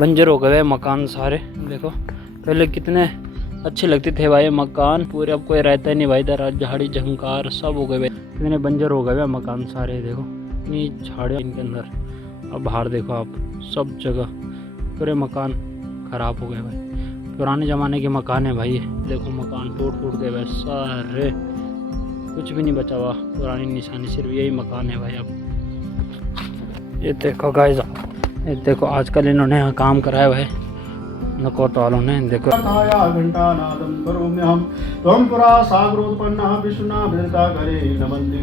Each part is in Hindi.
बंजर हो गए मकान सारे। देखो पहले कितने अच्छे लगते थे भाई मकान पूरे, अब कोई रहता ही नहीं भाई। इधर झाड़ी झंकार सब हो गए भाई, इतने बंजर हो गए मकान सारे। देखो इतनी झाड़ियाँ इनके अंदर। अब बाहर देखो आप, सब जगह पूरे मकान खराब हो गए भाई। पुराने ज़माने के मकान है भाई। देखो मकान टूट गए भाई सारे, कुछ भी नहीं बचा हुआ पुरानी निशानी, सिर्फ यही मकान है भाई। अब ये देखो गाइस, ये देखो आजकल इन्होंने यहाँ काम कराया भाई नकोट वालों ने। देखो घंटानादं करोम्यहं त्वं पुरा सागरोत्पन्नः विष्णुना वृता करे नमन्ति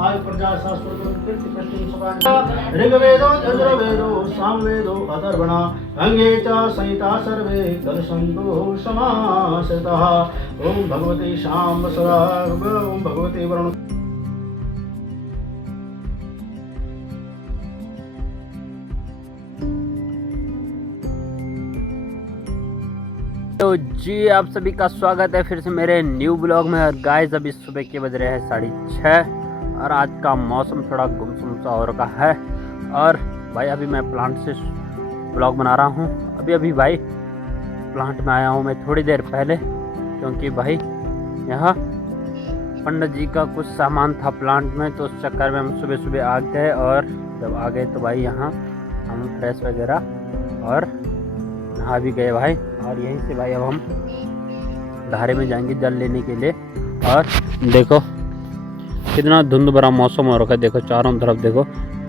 आय प्रजा शास्त्रं कीर्तिकष्टं सभां ऋग्वेदो यजुर्वेदो सामवेदो अथर्वणा अंगे च संहिता सर्वे दर्शन्तो समासतः। ओम भगवते शाम्ब सदा ओम भगवते वरुण। तो जी आप सभी का स्वागत है फिर से मेरे न्यू ब्लॉग में। और गाइस अभी सुबह के बज रहे हैं 6:30 और आज का मौसम थोड़ा गुमसुम सा हो रखा है। और भाई अभी मैं प्लांट से ब्लॉग बना रहा हूँ। अभी भाई प्लांट में आया हूँ मैं थोड़ी देर पहले, क्योंकि भाई यहाँ पंडित जी का कुछ सामान था प्लांट में, तो उस चक्कर में हम सुबह आ गए। और जब आ गए तो भाई यहाँ हम फ्रेश वगैरह और नहा भी गए भाई। और यहीं से भाई अब हम धारे में जाएंगे जल लेने के लिए। और देखो कितना धुंध भरा मौसम हो रखा है। देखो चारों तरफ देखो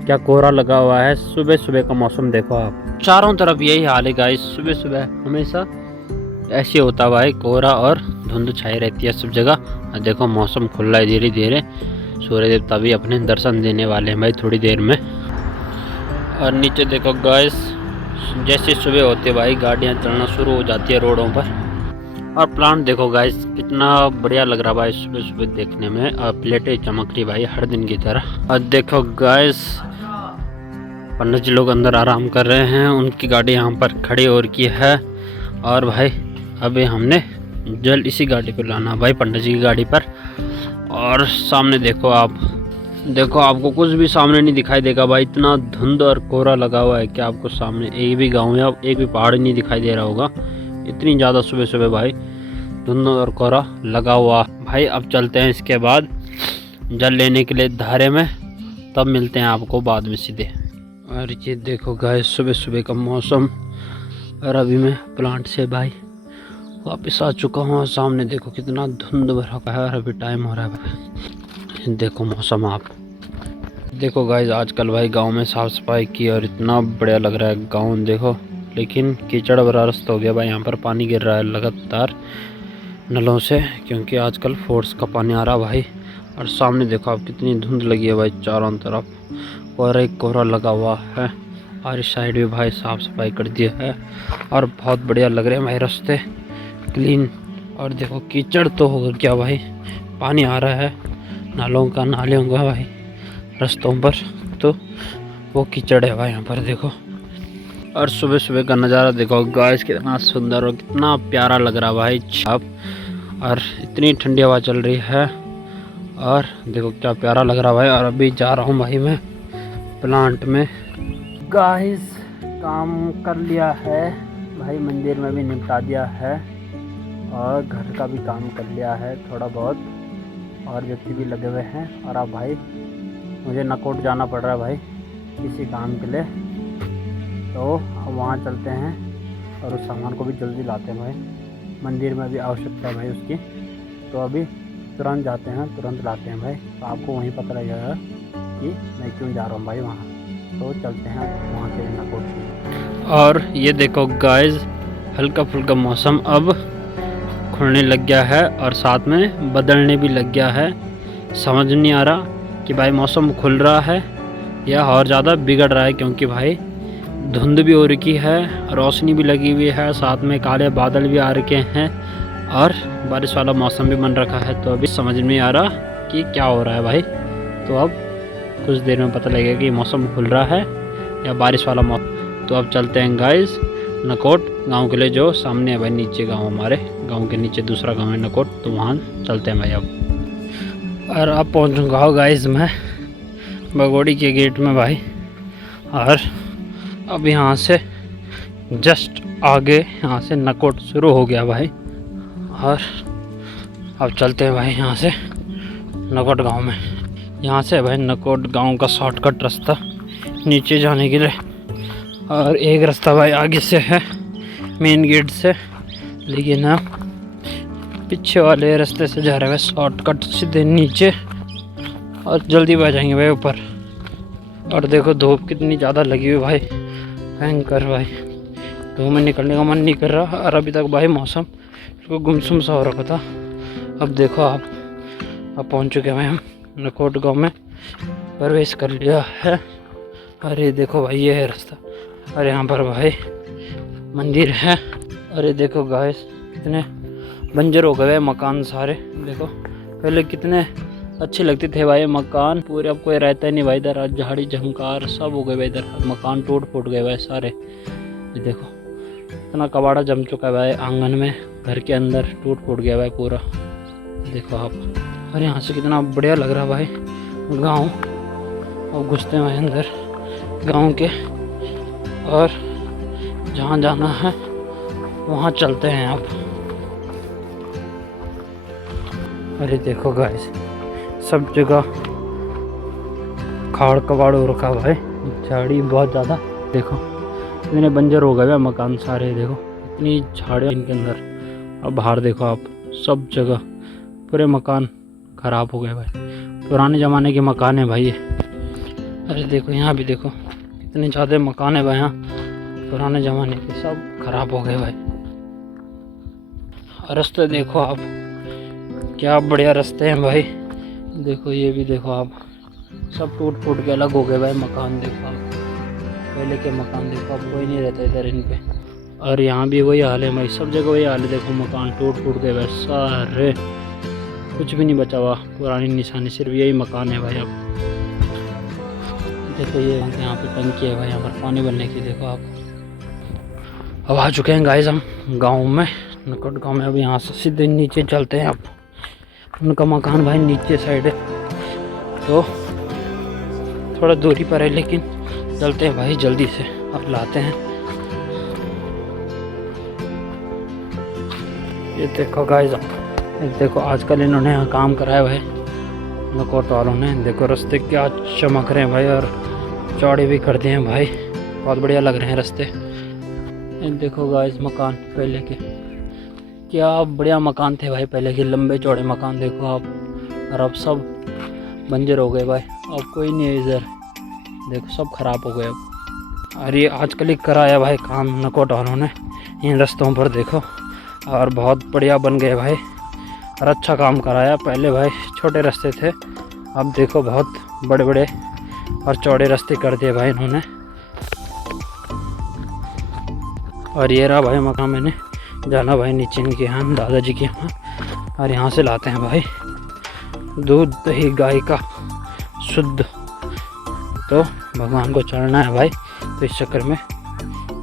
क्या कोहरा लगा हुआ है। सुबह का मौसम देखो आप, चारों तरफ यही हाल है गाइस। सुबह हमेशा ऐसे होता है भाई, कोहरा और धुंध छाई रहती है सब जगह। और देखो मौसम खुल रहा है धीरे धीरे, सूर्य देवता भी अपने दर्शन देने वाले हैं भाई थोड़ी देर में। और नीचे देखो गाइस, जैसे सुबह होते भाई गाड़ियाँ चलना शुरू हो जाती है रोडों पर। और प्लांट देखो गाइस कितना बढ़िया लग रहा भाई सुबह देखने में। और प्लेटें चमक रही भाई हर दिन की तरह। और देखो गाइस पंडित जी लोग अंदर आराम कर रहे हैं, उनकी गाड़ी यहाँ पर खड़ी हो रखी है। और भाई अभी हमने जल इसी गाड़ी पर लाना भाई, पंडित जी की गाड़ी पर। और सामने देखो आप, देखो आपको कुछ भी सामने नहीं दिखाई देगा भाई, इतना धुंध और कोहरा लगा हुआ है कि आपको सामने एक भी गांव या एक भी पहाड़ नहीं दिखाई दे रहा होगा। इतनी ज़्यादा सुबह भाई धुंध और कोहरा लगा हुआ भाई। अब चलते हैं इसके बाद जल लेने के लिए धारे में, तब मिलते हैं आपको बाद में सीधे। और ये देखो गाइस सुबह का मौसम। और अभी मैं प्लांट से भाई वापस आ चुका हूँ। और सामने देखो कितना धुंध भरा है और अभी टाइम हो रहा है भाई। देखो मौसम आप देखो गाइस, आजकल भाई गांव में साफ़ सफाई की और इतना बढ़िया लग रहा है गांव देखो। लेकिन कीचड़ भरा रास्ता हो गया भाई, यहाँ पर पानी गिर रहा है लगातार नलों से, क्योंकि आजकल फोर्स का पानी आ रहा भाई। और सामने देखो आप कितनी धुंध लगी है भाई चारों तरफ, और एक कोहरा लगा हुआ है। और इस साइड भी भाई साफ़ सफाई कर दी है और बहुत बढ़िया लग रहे हैं भाई रास्ते क्लीन। और देखो कीचड़ तो होगा क्या भाई, पानी आ रहा है नालों का नालियों का भाई रास्तों पर, तो वो कीचड़ है भाई यहाँ पर देखो। और सुबह का नज़ारा देखो गाइस कितना सुंदर और कितना प्यारा लग रहा भाई छाप। और इतनी ठंडी हवा चल रही है और देखो क्या प्यारा लग रहा भाई। और अभी जा रहा हूँ भाई मैं प्लांट में। गाइस काम कर लिया है भाई, मंदिर में भी निपटा दिया है और घर का भी काम कर लिया है थोड़ा बहुत, और व्यक्ति भी लगे हुए हैं। और अब भाई मुझे नकोट जाना पड़ रहा है भाई किसी काम के लिए, तो अब वहाँ चलते हैं और उस सामान को भी जल्दी लाते हैं भाई। मंदिर में भी आवश्यकता है भाई उसकी, तो अभी तुरंत जाते हैं तुरंत लाते हैं भाई। तो आपको वहीं पता लग जाएगा कि मैं क्यों जा रहा हूँ भाई वहाँ। तो चलते हैं वहाँ से नकोट। और ये देखो गाइस हल्का फुल्का मौसम अब खुलने लग गया है और साथ में बदलने भी लग गया है। समझ नहीं आ रहा कि भाई मौसम खुल रहा है या और ज़्यादा बिगड़ रहा है, क्योंकि भाई धुंध भी हो रखी है, रोशनी भी लगी हुई है, साथ में काले बादल भी आ रखे हैं और बारिश वाला मौसम भी बन रखा है। तो अभी समझ नहीं आ रहा कि क्या हो रहा है भाई। तो अब कुछ देर में पता लगेगा कि मौसम खुल रहा है या बारिश वाला मौसम। तो अब चलते हैं गाइस नकोट गांव के लिए, जो सामने है भाई नीचे गांव, हमारे गांव के नीचे दूसरा गांव है नकोट, तो वहाँ चलते हैं भाई अब। और अब पहुँचूँगा गाइस मैं बगोड़ी के गेट में भाई। और अब यहाँ से जस्ट आगे यहाँ से नकोट शुरू हो गया भाई। और अब चलते हैं भाई यहाँ से नकोट गांव में। यहाँ से भाई नकोट गांव का शॉर्टकट रास्ता नीचे जाने के लिए, और एक रास्ता भाई आगे से है मेन गेट से, लेकिन हम पीछे वाले रास्ते से जा रहे हैं शॉर्टकट सीधे नीचे, और जल्दी आ जाएंगे भाई ऊपर। और देखो धूप कितनी ज़्यादा लगी हुई भाई, भयंकर भाई, धूप में निकलने का मन नहीं कर रहा। और अभी तक भाई मौसम गुमसुम सा हो रखा था। अब देखो आप, अब पहुँच चुके हैं भाई हम नकोट गाँव में, प्रवेश कर लिया है। अरे देखो भाई ये है रास्ता, और यहाँ पर भाई मंदिर है। अरे देखो गाइस कितने बंजर हो गए मकान सारे, देखो पहले कितने अच्छे लगते थे भाई मकान पूरे, अब कोई रहता ही नहीं भाई इधर, झाड़ी झंकार सब हो गए भाई इधर, मकान टूट फूट गए भाई सारे। ये देखो इतना कबाड़ा जम चुका है भाई आंगन में, घर के अंदर टूट फूट गया भाई पूरा, देखो आप। और यहाँ से कितना बढ़िया लग रहा भाई गाँव। और घुसते हैं भाई अंदर गाँव के, और जहाँ जाना है वहाँ चलते हैं आप। अरे देखो गाइस सब जगह खाड़ कबाड़ हो रखा भाई, झाड़ी बहुत ज़्यादा, देखो इतने बंजर हो गए भाई मकान सारे, देखो इतनी झाड़ियाँ इनके अंदर। अब बाहर देखो आप, सब जगह पूरे मकान ख़राब हो गए भाई, पुराने ज़माने के मकान है भाई ये। अरे देखो यहाँ भी देखो कितने ज़्यादा मकान है भाई, यहाँ पुराने ज़माने के सब ख़राब हो गए भाई। रास्ते देखो आप, क्या बढ़िया रास्ते हैं भाई, देखो ये भी देखो आप, सब टूट फूट के अलग हो गए भाई मकान, देखो आप पहले के मकान देखो, अब कोई नहीं रहता इधर इन पे। और यहाँ भी वही हाल है भाई, सब जगह वही हाल है, देखो मकान टूट फूट गए भाई सारे, कुछ भी नहीं बचा हुआ पुरानी निशानी, सिर्फ यही मकान है भाई। अब देखो ये यहाँ पे टंकी है भाई यहाँ पर पानी भरने की, देखो आप। अब आ चुके हैं गाइस हम गाँव में, नकोट गाँव में। अब यहाँ से सीधे नीचे चलते हैं। अब उनका मकान भाई नीचे साइड है, तो थोड़ा दूरी पर है, लेकिन चलते हैं भाई जल्दी से, अब लाते हैं। ये देखो गाइस, देखो आजकल इन्होंने यहाँ काम कराया भाई नकोट वालों ने, देखो रास्ते क्या चमक रहे हैं भाई, और चौड़े भी कर दिए हैं भाई, बहुत बढ़िया लग रहे हैं रास्ते। देखो गाइस मकान पहले के क्या बढ़िया मकान थे भाई, पहले के लंबे चौड़े मकान देखो आप, और अब सब बंजर हो गए भाई, अब कोई नहीं है इधर, देखो सब खराब हो गए अब। और ये आजकल ही कराया भाई काम नकोट वालों ने इन रास्तों पर, देखो और बहुत बढ़िया बन गए भाई, और अच्छा काम कराया। पहले भाई छोटे रास्ते थे, अब देखो बहुत बड़े बड़े और चौड़े रास्ते कर दिए भाई इन्होंने। और ये रहा भाई मकान, मैंने जाना भाई नीचे इनके यहाँ दादाजी के यहाँ, और यहाँ से लाते हैं भाई दूध दही गाय का शुद्ध, तो भगवान को चढ़ना है भाई, तो इस चक्कर में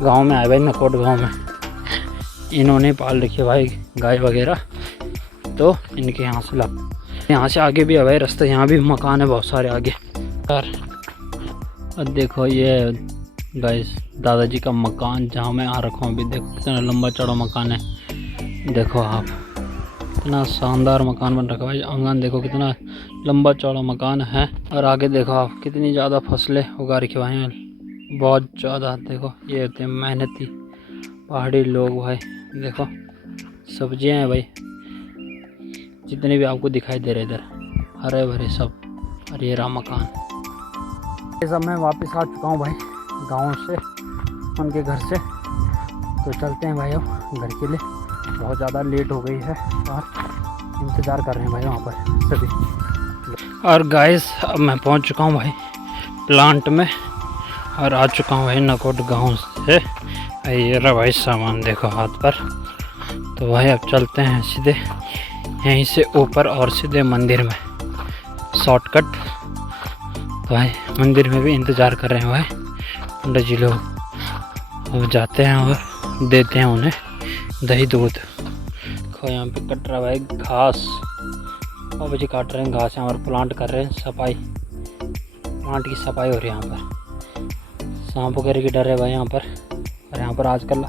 गांव में आए भाई नकोट गांव में। इन्होंने पाल रखी है भाई गाय वगैरह, तो इनके यहाँ से ला। यहाँ से आगे भी है भाई रास्ता, यहाँ भी मकान है बहुत सारे आगे। और देखो ये गाइस दादाजी का मकान जहाँ मैं आ रखा हूँ अभी, देखो कितना लंबा चौड़ा मकान है, देखो आप कितना शानदार मकान बन रखा है भाई। आंगन देखो कितना लंबा चौड़ा मकान है, और आगे देखो आप कितनी ज़्यादा फसलें उगा रखी भाई, बहुत ज़्यादा। देखो ये होते हैं मेहनती पहाड़ी लोग भाई, देखो सब्जियां हैं भाई जितने भी आपको दिखाई दे रहे इधर, हरे भरे सब। और ये रहा मकान। ये सब मैं वापस आ चुका हूँ भाई गाँव से, उनके घर से, तो चलते हैं भाई अब घर के लिए, बहुत ज़्यादा लेट हो गई है और इंतज़ार कर रहे हैं भाई वहाँ पर सभी। और गाइस अब मैं पहुँच चुका हूँ भाई प्लांट में, और आ चुका हूँ भाई नकोट गाँव से। ये रहा भाई सामान देखो हाथ पर, तो भाई अब चलते हैं सीधे यहीं से ऊपर और सीधे मंदिर में, शॉर्टकट। तो भाई मंदिर में भी इंतज़ार कर रहे हैं भाई पंडित जी लोग, अब जाते हैं और देते हैं उन्हें दही दूध। देखो यहाँ पे कट रहा भाई घास, और बच्चे काट रहे हैं घास, यहाँ पर प्लांट कर रहे हैं सफाई, प्लांट की सफाई हो रही है यहाँ पर, सांप वगैरह की डर है भाई यहाँ पर। और यहाँ पर आजकल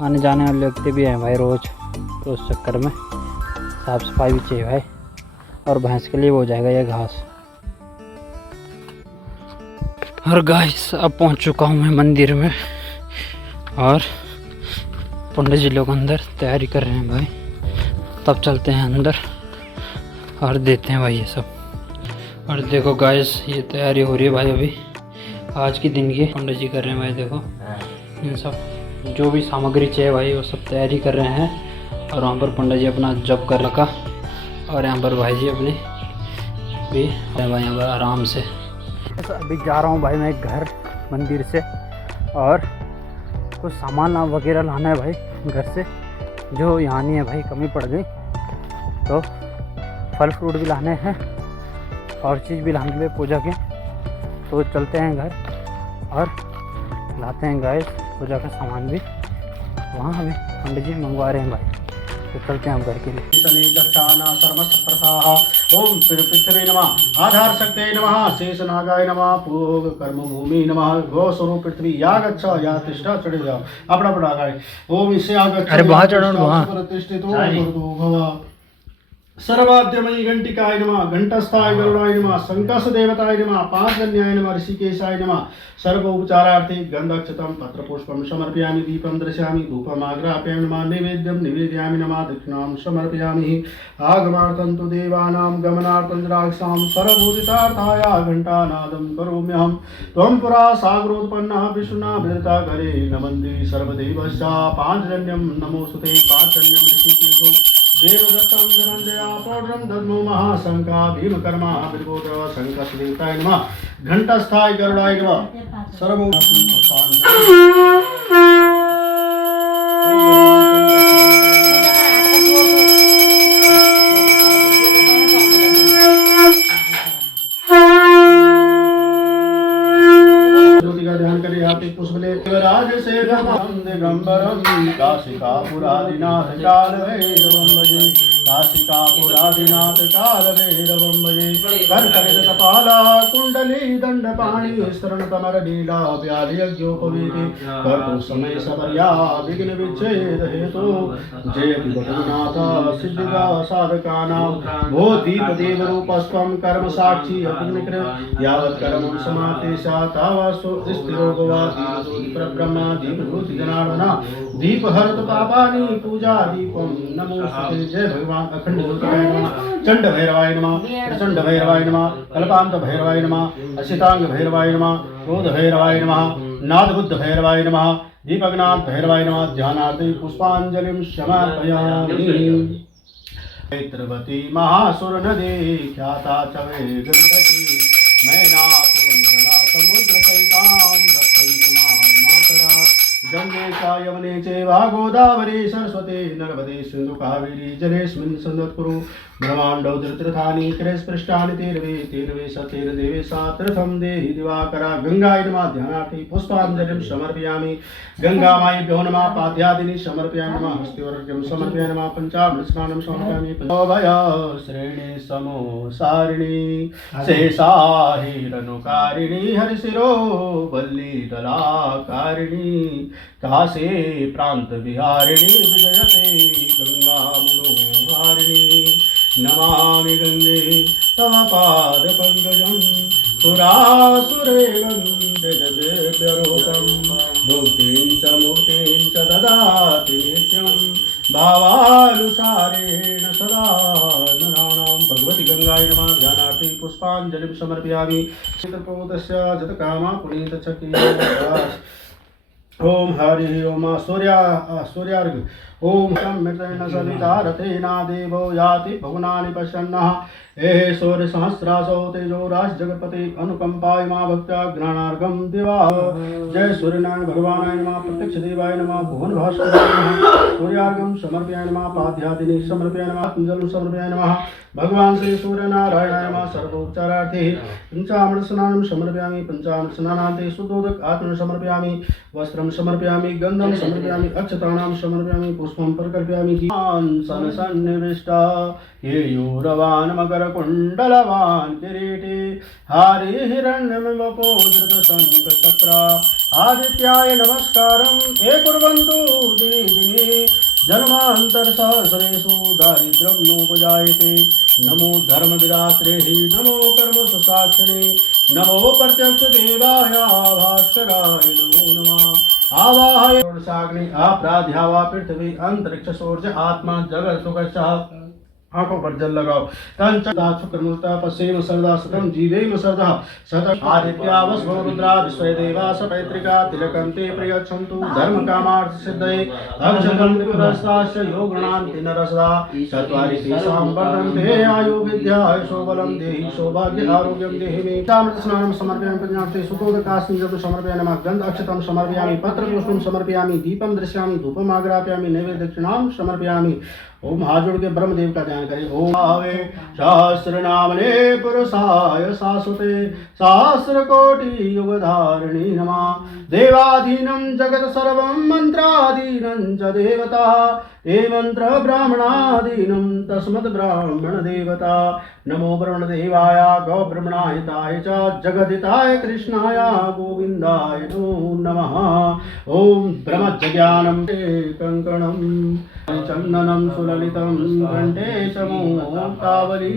आने जाने वाले व्यक्ति भी हैं भाई रोज़, तो उस चक्कर में साफ़ सफाई भी चाहिए भाई। और भैंस के लिए वो हो जाएगा ये घास। और गाइस अब पहुँच चुका हूँ मैं मंदिर में, और पंडित जी लोग अंदर तैयारी कर रहे हैं भाई। तब चलते हैं अंदर और देते हैं भाई ये सब। और देखो गाइस ये तैयारी हो रही है भाई, अभी आज के दिन की पंडित जी कर रहे हैं भाई। देखो इन सब जो भी सामग्री चाहिए भाई वो सब तैयारी कर रहे हैं। और वहाँ पर पंडित जी अपना जप कर रखा, और यहाँ पर भाई जी अपनी भी भाई यहाँ पर आराम से। अभी जा रहा हूँ भाई मैं घर मंदिर से, और कुछ सामान वगैरह लाना है भाई घर से, जो यहाँ नहीं है भाई, कमी पड़ गई। तो फल फ्रूट भी लाने हैं और चीज़ भी लाने हैं पूजा के। तो चलते हैं घर और लाते हैं गाइस पूजा का सामान भी। वहाँ हमें पंडित जी मंगवा रहे हैं भाई, तो चलते हैं हम घर के लिए। ओम पृथ्वी नमः, आधार शक्ति नमः, शेष नागाय नमः, पूर्व कर्म भूमि नमः, गो स्वरूप पृथ्वी या गच्छ या तिष्ठा, चढ़ जाओ अपना पड़ा गाय। ओम इससे आगच्छ, अरे वहाँ चढ़ो वहाँ। प्रतिष्ठितो गुरुतो भव। सर्वाद्यमयी घंटिकाय नमः, घंटस्थाय गरुडाय नमः, संकस देवताय नमः, पांचजन्याय नमः, ऋषिकेशाय नमः। सर्वोपचारार्थे गंधक्षतम पत्रपुष्पम समर्पयामि, दीपम दर्शयामि, धूपम आग्रापयामि नमः, नैवेद्यम निवेदयामि नमः, दक्षिणां समर्पयामि। आगमार्थं तु देवानां गमनार्थं राक्षसां सर्वभूतितार्थाय घंटानादं करोम्यहं। त्वं पुरा सागरोत्पन्नः विष्णुना वृताकरे नमन्ति सर्वदेवश्च। पांचजन्यं नमोस्तुते, पांचजन्यं ऋषिकेशो देवदत्तं धनञ्जया पौड्रं दद्मो महाशंका भीमकर्मा विर्गोत्र शंकरदेवताय नमः। घंटस्थाय गरुडाय नमः। सर्वो ज्योति का ध्यान करें। यहाँ पे पुष्पले राज से दिगंबरम काशिकापुरादिनाथ काल भैरवं भजे, काशिकापुरादिनाथ काल भैरवं भजे। कर कलित कपाला कुंडली दंडपाणि स्तरण कमर लीला व्याधि यज्ञोपवीति। कर तो समय सबर्या विघ्न विच्छेद हेतु, जयति भगवनाथ सिद्धिदा साधकानां। भो दीप देव रूपस्त्वं कर्म साक्षी अग्निकृत, यावत् कर्मं समातेषा तावस्तु स्थिरो भवा। दीप ब्रह्मा दीप ज्योति जनार्दना, दीप हरत पापानि पूजा दीपम नमोस्तुते। जय भगवान अखंड ज्योतिर्मय नमः, चंड भैरवाय नमः, प्रचंड भैरवाय नमः, कल्पांत भैरवाय नमः, असितांग भैरवाय नमः, क्रोध भैरवाय नमः, नाद बुद्ध भैरवाय नमः, दीपकनाथ भैरवाय नमः। ध्यानार्थे पुष्पांजलिं समर्पयामि। नेत्रवती महासुर नदी ख्याता च वै गंडकी, मैनापुर जला समुद्र सहितां रक्षन्तु मां मातरा। गंगे च यमुने चैव गोदावरी सरस्वती नर्मदे सिंधु कावेरी जलेऽस्मिन् सन्निधिं। ब्रह्मांडौ तीर्थानि त्रयस्पृष्टानि तीर्वे सतीर्देवे सा तीर्थं देहि दिवाकरा। गंगाय नमः। ध्यानार्थे पुष्पांजलिं समर्पयामि। गंगामायेभ्यो नमः। पाद्यादीनि समर्पयामि नमः। हस्तिवर्घ्यं समर्पयामि नमः। पंचामृत स्नानं समर्पयामि। भय श्रेणी समो सारिणी शेषाहिरनुकारिणी हरिशिरो वल्लीदलाकारिणी। कासे प्रांत विहारिणी विजयते गंगा मनोहारिणी। नमामि गंगे तव पाद पंकजं, सुरासुरे वन्दे दिव्यरूपं। भुक्तिं च मुक्तिं च ददाति नित्यं, भावानुसारेण सदा नराणां। भगवती गंगाय नमः। ध्यानार्थे पुष्पांजलिं समर्पयामि। शीतपोतस्य जतकामा पुनीतचक्रिया। ओम हरि ओम सूर्यार्घ। ओम सम्मित्रेण सविता रथेना देवो याति भुवनानि पश्यन्नः। एहे सूर्य सहस्रासो तेजो राज जगत्पते अनुकंपाय मा भक्त्या ज्ञानार्घं दिवा। जय सूर्यनारायण भगवानाय नमः। प्रत्यक्ष देवाय नमः। भुवन भास्कराय नमः। सूर्यार्घं समर्पयामि नमः। पाद्यादीनि समर्पयामि नमः। अंजलिं समर्पयामि नमः। भगवान श्री सूर्यनारायणाय नमः। सर्वोपचारार्थे पंचामृत स्नानं समर्पयामि। पंचामृत स्नानान्ते शुद्धोदक आत्मनं समर्पयामि। वस्त्रं समर्पयामि। गन्धं समर्पयामि। अक्षतानां समर्पयामि। पुष्पं प्रकल्पयामि सन सन्निविष्टा केयूरवान् मकरकुण्डलवान् किरीटी हारी हिरण्यमिवपोधृतशङ्खचक्रा आदित्याय नमस्कारं ये कुर्वन्तु दिने दिने जन्मान्तरसहस्रेषु दारिद्र्यं नोपजायते नमो धर्मविरात्रे नमो कर्मसुसाक्षिणे नमो प्रत्यक्षदेवाय भास्कराय नमो नमः आवाहय साग्नि अपराध्यावा पृथ्वी अंतरिक्ष सूर्य आत्मा जगत सुख आंखों पर जल लगाओ तंचदा शुक्रमूर्ता पश्चिम सर्दा सतम जीवेम सर्दा सत आदित्या वसवो रुद्रा विश्वदेवा सपैत्रिका तिलकंते प्रयच्छन्तु धर्म कामार्थ सिद्धये अक्षतं विपुलस्ताश्च योगुणान्ति नरसदा चत्वारि तेषां वर्धन्ते आयु विद्या यशो बलं देहि सौभाग्य आरोग्यं देहि मे तामृत स्नानं समर्पयामि प्रज्ञार्थे सुखोदकास्मिन् जपं समर्पयामि नमः गन्ध अक्षतं समर्पयामि पत्रपुष्पं समर्पयामि दीपं दर्शयामि धूपम् आग्रापयामि नैवेद्य दक्षिणां समर्पयामि ओम हाथ जोड़ के ब्रह्मदेव का ध्यान करें ओम आवे सहस्र नामने पुरुषाय शाश्वते सहस्र कोटि युग धारिणी नमः देवाधीनं जगत सर्वं मंत्राधीनं च देवता ये मंत्र ब्राह्मणाधीनं तस्मद् ब्राह्मण देवता नमो ब्रह्मदेवाय गौ ब्रह्मणाहिताय च जगदिताय कृष्णाय गोविंदाय नमः ओम ब्रह्मज्ञानं कंकणं चंदनं सुललितं कंठे च मुक्तावली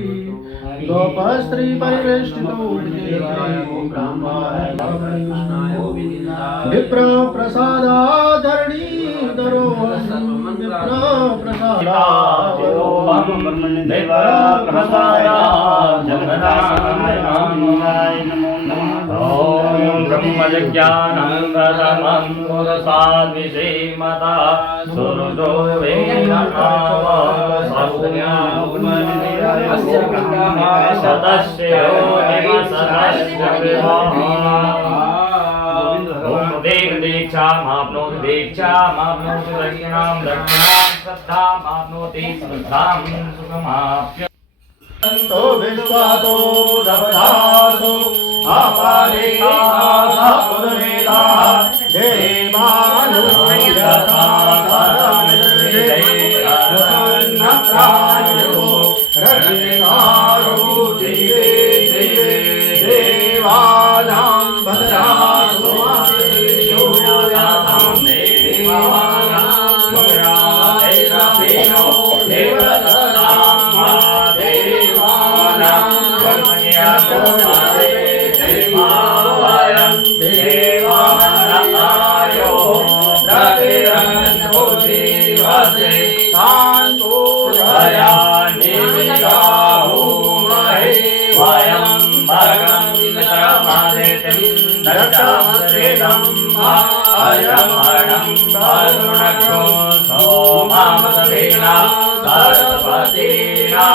गोपस्त्री परिवेष्टितो विप्र प्रसादाधरणी धरो विप्र प्रसादाधरो देवा प्रसादा जगदाय नमो नमः ओम ब्रह्मज्ञानं प्रथमं पुरसाद्विषेमता सुरदो वेदावा सदस्य दीक्षामाप्नोति दीक्षामाप्नोति दक्षिणां दक्षिणां श्रद्धामाप्नोति श्रद्धां सुखमाप्य तो विश्वातो दवधासो आपारे आपुरवेदा देवानुयता सरमिदेवन्नप्रायो रक्षितारो दिवे दिवे देवानां भद्रासो योयातां देवानां भद्रातेरपेनो देवतानां देवानायो रतिरन्तो जीवसे कान्तो दयानिविदाहो महे वयं भगं विक्रमादित्यं दक्षामश्रेदं अयमणं करुणको सोमामसवेना सरस्वतीना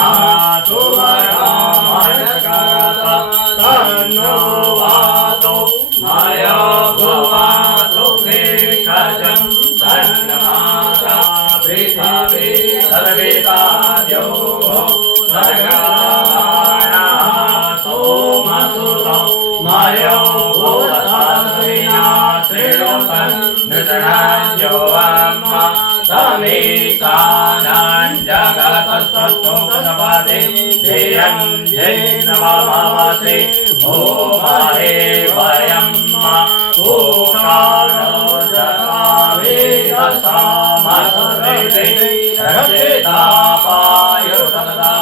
सुवरामणकाता तन्नो वातो माया भवातो मेघजं तन्नमाता पृथिवी सर्वेदाद्यो सर्गाणा सोमसुतो मायो भूतसास्विना श्रेयोतन् नृतनाञ्जो अम्मा समीकानां जगतस्तोपदपादे धेयं जैनमावासे ओ माहे वयं भूषाणो जगावेदसामसुरेते रक्षितापायो सदा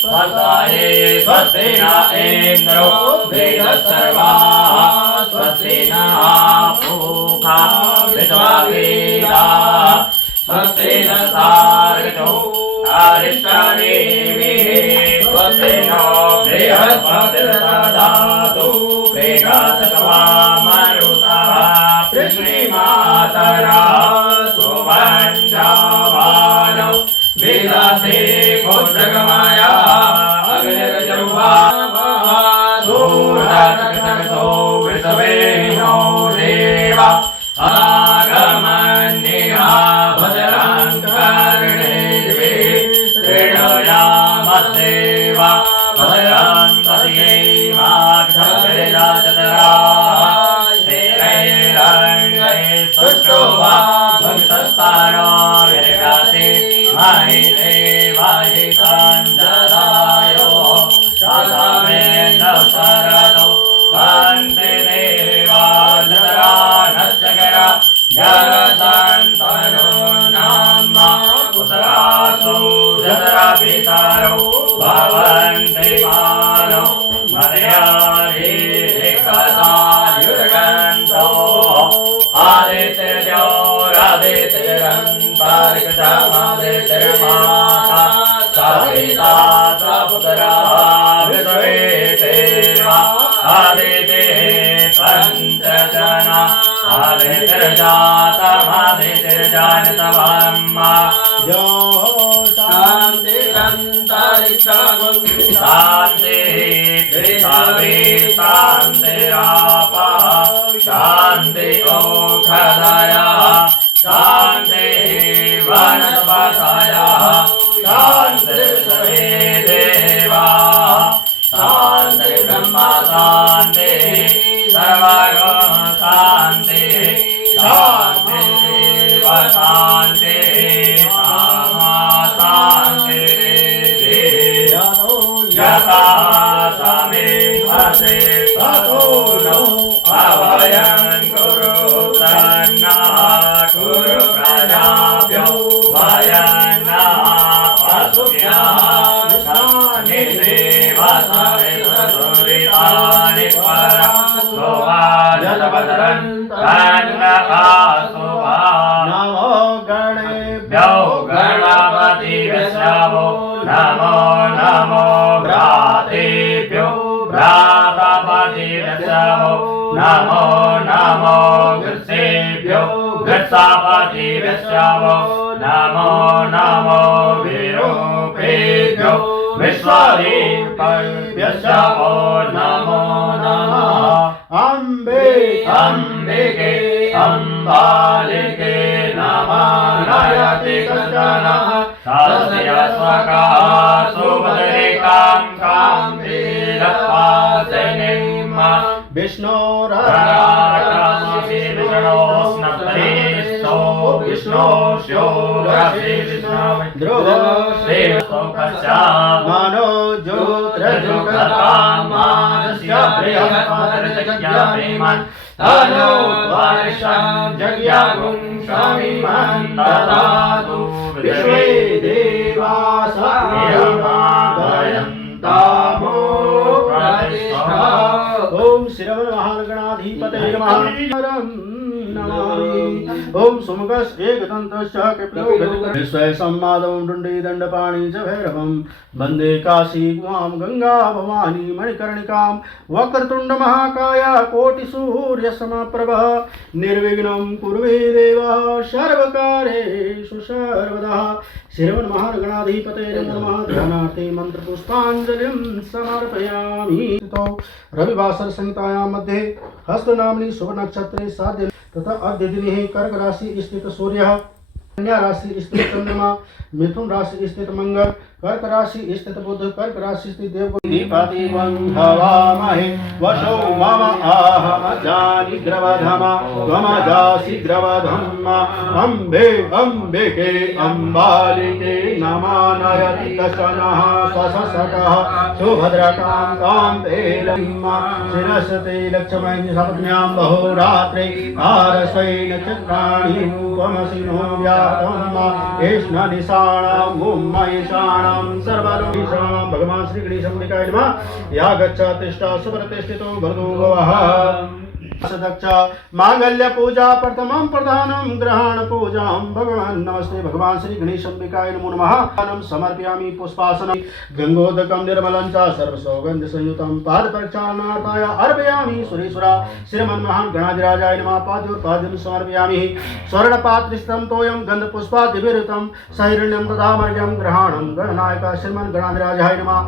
स्वसाये स्वस्तिना इन्द्रो वेदसर्वाः स्वस्तिना पूषा विद्वावेदाः स्वस्तिन सारिणो अरिष्टानेमिः स्वस्तिनो बृहस्पतिर्दधातु वेगातत्वामरुतः पृथ्वीमातरा सुवञ्चावानो विलासे भोजगमाया अग्निर्जौवा सूरतकसो वृषवेणो देवा आगमन्यः भद्राङ्कर्णे दिवे श्रेणोयामस्देवा भद्राङ्कर्ये माघवेदाचतरा हिरण्ये तुष्टो वा भक्तस्तारो विरगाति महि देवायितं ददायो शासामेन्द्र शरदो वन्दे देवा दरा नश्चकरा जनसन्तनो नाम पुत्रासु दरा पितारो भवन्ति मानो मर्यादे कदा युगन्तो आदित्यो रादित्यरन्तारिकजामादित्यमाता सविता सपुत्रा विश्वे देवा आदिते पञ्चजना आदित्यजातमादित्यजानितमम्मा यो शान्तिरन्तरिक्षं शान्तिः पृथिवी शान्तिरापः शान्ति ओषधयः शान्तिः वनस्पतयः शान्तिर्विश्वे देवाः शान्तिर्ब्रह्म शान्तिः सर्वगुण शान्तिः शान्तिरेव शान्तिः सामा शान्तिरेव यथा समीहसे ततो नो अभयं कुरु प्रन्नः कुरु प्रजाभ्यो भयं नः पशुभ्यः विष्णानि देव सवितुरितानि परं कन्नकासुभा नमो गणेभ्यो गणपतिभ्यो नमो नमो भ्रातेभ्यो भ्रातापतिभ्यो नमो नमो गृत्सेभ्यो गृत्सापतिभ्यो नमो नमो विरूपेभ्यो विश्वरूपेभ्यो नमो नमः अम्बे अम्बिके अम्बालिके नमः नयति कञ्चनः तस्य स्वकाः सुभद्रिकां काम्भीरपासनिम् विष्णोराकाशि विष्णोस्नप्तरिष्ठो विष्णोश्यो रसि विष्णो ध्रुवोऽस्तेऽस्तोकस्य मनो ज्योतिर्जुगतामानस्य बृहस्पतिर्जज्ञाप्रेमान् तनो वर्षं जज्ञागुं स्वामिमन् ददातु विश्वे देवासा तामो प्रतिष्ठा ओम श्रवण महागणाधिपते नमः नमामि ओम सुमुखस् एकदन्तस्य कपिलो विश्वे सम्मादं दण्डे दण्डपाणि च भैरवं वन्दे काशी गुहां गंगा भवानी मणिकर्णिकां वक्रतुण्ड महाकाय कोटिसूर्यसमप्रभः निर्विघ्नं कुरु मे देव सर्वकार्येषु सर्वदा श्रवण महागणाधिपते नमः ध्यानार्थे मंत्र पुष्पांजलिं समर्पयामि। तो रविवासर संहितायां मध्ये हस्त नामनी शुभ नक्षत्रे साध्य तथा अद्य दिने कर्क राशि स्थित सूर्य, कन्या राशि स्थित चंद्रमा, मिथुन राशि स्थित मंगल, कर्क राशि स्थित बुध, कर्क राशि स्थित देवगुरुपति हवामहे वशो मम आहमजानि ग्रवधमा त्वमजासि ग्रवधम्मा अम्बे अम्बिके अम्बालिके नमानयति कशनः स्वससकः सुभद्रकां तां पेलम्मा शिरसते लक्ष्मणि सपत्न्यां बहुरात्रे आरस्वैन चक्राणि रूपमसि नो व्यातम्मा एष्णनिशाणां मुम्मयिषाणां सर्वलोकीशां भगवान् श्री गणेशमुनिकाय नमः। या गच्छ तिष्ठा सुप्रतिष्ठितो भवतु भवः दक्ष मांगल्य पूजा प्रथमं प्रधानं ग्रहण पूजां भगवान् नमस्ते भगवान् श्री गणेशम्बिकाय नमो नमः। नमः समर्पयामि पुष्पासनं गंगोदकं निर्मलं च सर्वसौगन्ध संयुतं पाद प्रक्षालनार्थाय अर्पयामि सुरेश्वरा श्रीमन्महान् गणाधिराजाय नमः। पाद्योपाद्यं समर्पयामि स्वर्णपात्रिस्तं तोयं गन्धपुष्पादिभिरुतं सहिरण्यं दधामर्घ्यं ग्रहाणं गणनायक श्रीमन् गणाधिराजाय नमः।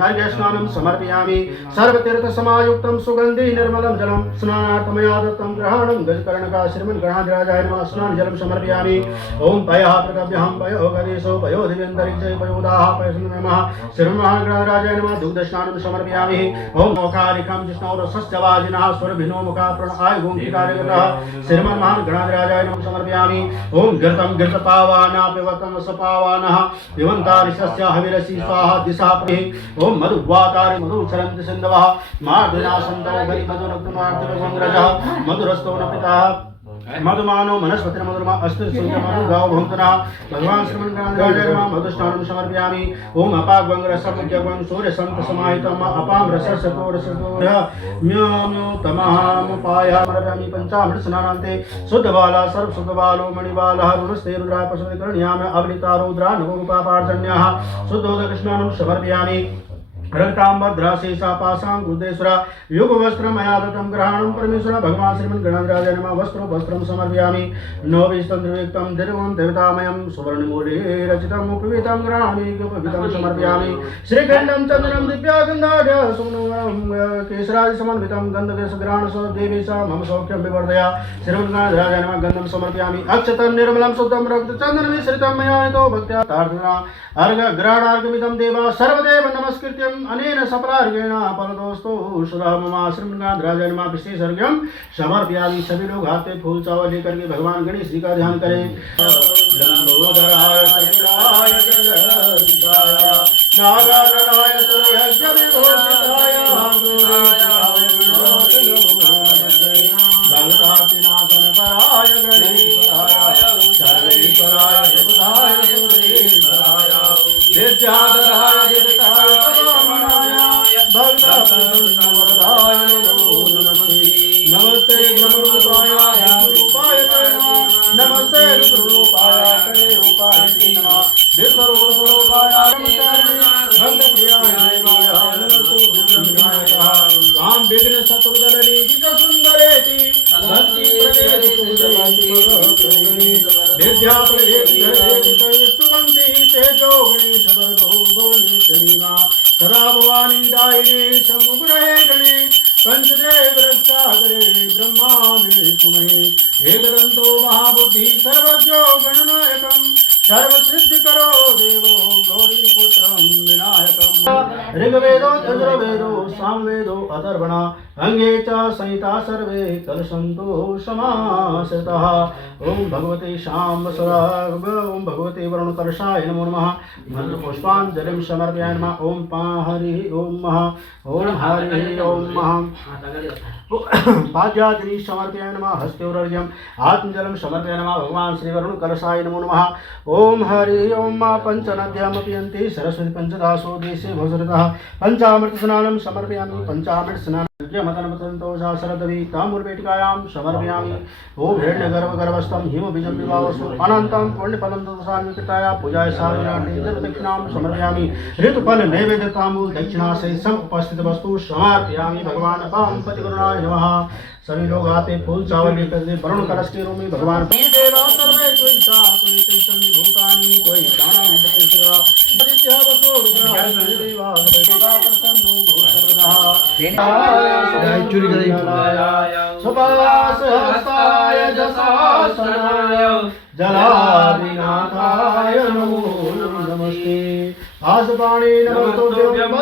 नार्घ्यस्नानं समर्पयामि सर्वतीर्थसमायुक्तं सुगन्धि निर्मलं जलं स्नानाय स्नानार्थमया दत्तं ग्रहणं गजकर्णका श्रीमन् गणाधिराजाय नमः स्नानजलं समर्पयामि ओम पयः प्रतभ्यहं पयो गदेशो पयो दिव्यन्तरिक्षे पयोदाः पयसं नमः श्रीमन् गणाधिराजाय नमः दुग्धस्नानं समर्पयामि ओम मोकारिकं जिष्णोरसस्य वाजिनः स्वरभिनो मुखा प्रणआय गोमतिकारगतः श्रीमन् गणाधिराजाय नमः समर्पयामि ओम घृतं घृतपावाना पिबतं सपावानः पिबन्तारिषस्य हविरसि स्वाहा दिशा प्रहि ओम मधुवातारि मधुचरन्ति सिन्धवः मार्दनासन्दो बलि मधुरक्तमार्तिवसंग्रजः मधुरस्तो न पितः मधुमानो मनस्पति मधुरमा अस्त्र सूर्य मधु गाव भंतना भगवान श्रीमन् गणाधिराजाय नमः मधुस्नानं समर्पयामि ओम अपाग्वंग रसमुद्यग्वंग सूर्य संत समाहितम अपाम रससतो रसतो म्यो तमहम पाया समर्पयामि पंचामृत स्नानान्ते शुद्ध बाला सर्व शुद्ध बालो मणिबालः रुणस्ते रुद्राय पशुपति करुण्याम अवलिता रुद्रा नवोपापार्जन्यः शुद्धोदक स्नानं समर्पयामि रक्तांबरद्राशेषा पाशां गुदेश्वरा युग वस्त्र मया दत्तं ग्रहणं परमेश्वर भगवान श्रीमन् गणाधिराजाय नमः वस्त्रं समर्पयामि नवविस्तंद्रयुक्तं दिर्वं देवतामयं सुवर्णमूले रचितं उपवीतं ग्रहाणि उपवीतं समर्पयामि श्रीखण्डं चन्द्रं दिव्यागन्धाढ्य सुमनं केशरादि समन्वितं गन्धकेशग्रहण देवीसा मम सौख्यं विवर्धया श्रीमन् गणाधिराजाय नमः गन्धं समर्पयामि अक्षतं निर्मलं शुद्धं रक्तचन्दनमिश्रितं मया यतो भक्त्या तार्दना अर्घ ग्रहणार्घमिदं देवा सर्वदेव नमस्कृत्यं अनेन सफलार्घेण परदोस्तो सुधा मम श्रीमन् गणाधिराजाय नमः विशेष अर्घ्यं समर्पयामि। सभी लोग हाथ में फूल चावल लेकर के भगवान गणेश जी का ध्यान करें। लंबोदराय कपिलाय जगदीशाय नागाननाय सर्वयज्ञविभूषिताय भक्तातिनाशनपराय गणेश्वराय सर्वेश्वराय सुबुधाय सुरेश्वराय विद्याधराय देवताय पदामनाय भक्तप्रसन्नवरदाय नमो नमस्ते। नमस्ते ब्रह्मरूपाय विष्णुरूपाय नमस्ते रुद्ररूपाय करेरूपाय नमः विश्वरूपरूपाय भक्तप्रियाय देवाय नमस्तुभ्यं विनायकः त्वां विघ्न शत्रुदलनीति च सुन्दरेति भक्ति प्रदेति तुलसीति विद्याप्रदेति हरेति स्तुवन्ति तेजो गणेशवरदो भुवनेश्वरीमा सदा भवानी दायिने समुग्रहे गणेश पंचदेव रक्षाकरे ब्रह्मा विष्णु महेश एकदंतो महाबुद्धि सर्वज्ञो गणनायकं सर्वसिद्धिकरो देवो गौरीपुत्रं विनायकम्। ऋग्वेदो यजुर्वेदो सामवेदो अथर्वणा अंगे च संहिता सर्वे कलशन्तो समासतः। ओम भगवते शाम सदा ओम भगवते वरुण कलशाय नमो नमः। मंत्रपुष्पाञ्जलिं समर्पयामि नमः। ओम हरि ओम ओम हरि ओम पाद्यादिनी समर्पयामि नमः। हस्तौर्यं आत्मजलं समर्पयामि नमः। भगवान श्री वरुण कलशाय नमो नमः। ओम हरि ओम पंचनद्यामपि यन्ति सरस्वती पंचदासो देशे भवसरतः। पंचामृत स्नानं समर्पयामि। पंचामृत स्नानं मतनपतन्तोषा शरदवि ताम्रपेटिकायां समर्पयामि। ओम हिरण्यगर्भगर्भस्थं हिमबीजं विभावसु अनन्तं पुण्यफलं तत्सान्विताया पूजाय साधनार्थे दक्षिणां समर्पयामि। ऋतुफल नैवेद्य ताम्बूल दक्षिणा से सब उपस्थित वस्तु समर्पयामि। भगवान अपां पतिकरुणाय नमः। सभी लोग आते फूल चावल लेकर के वरुण कलश के रूप में भगवान देवा सर्वे कोई सा कोई कृष्ण भूतानि कोई प्राणां प्रतिष्ठा आदित्य वसो रुद्राय देवा देवा प्रसन्नो भव सर्वदा चुरी गई सुभाष हस्ताय जसासनाय जलादिनाथाय नमो नमस्ते। आसपाणे नमस्तुभ्यं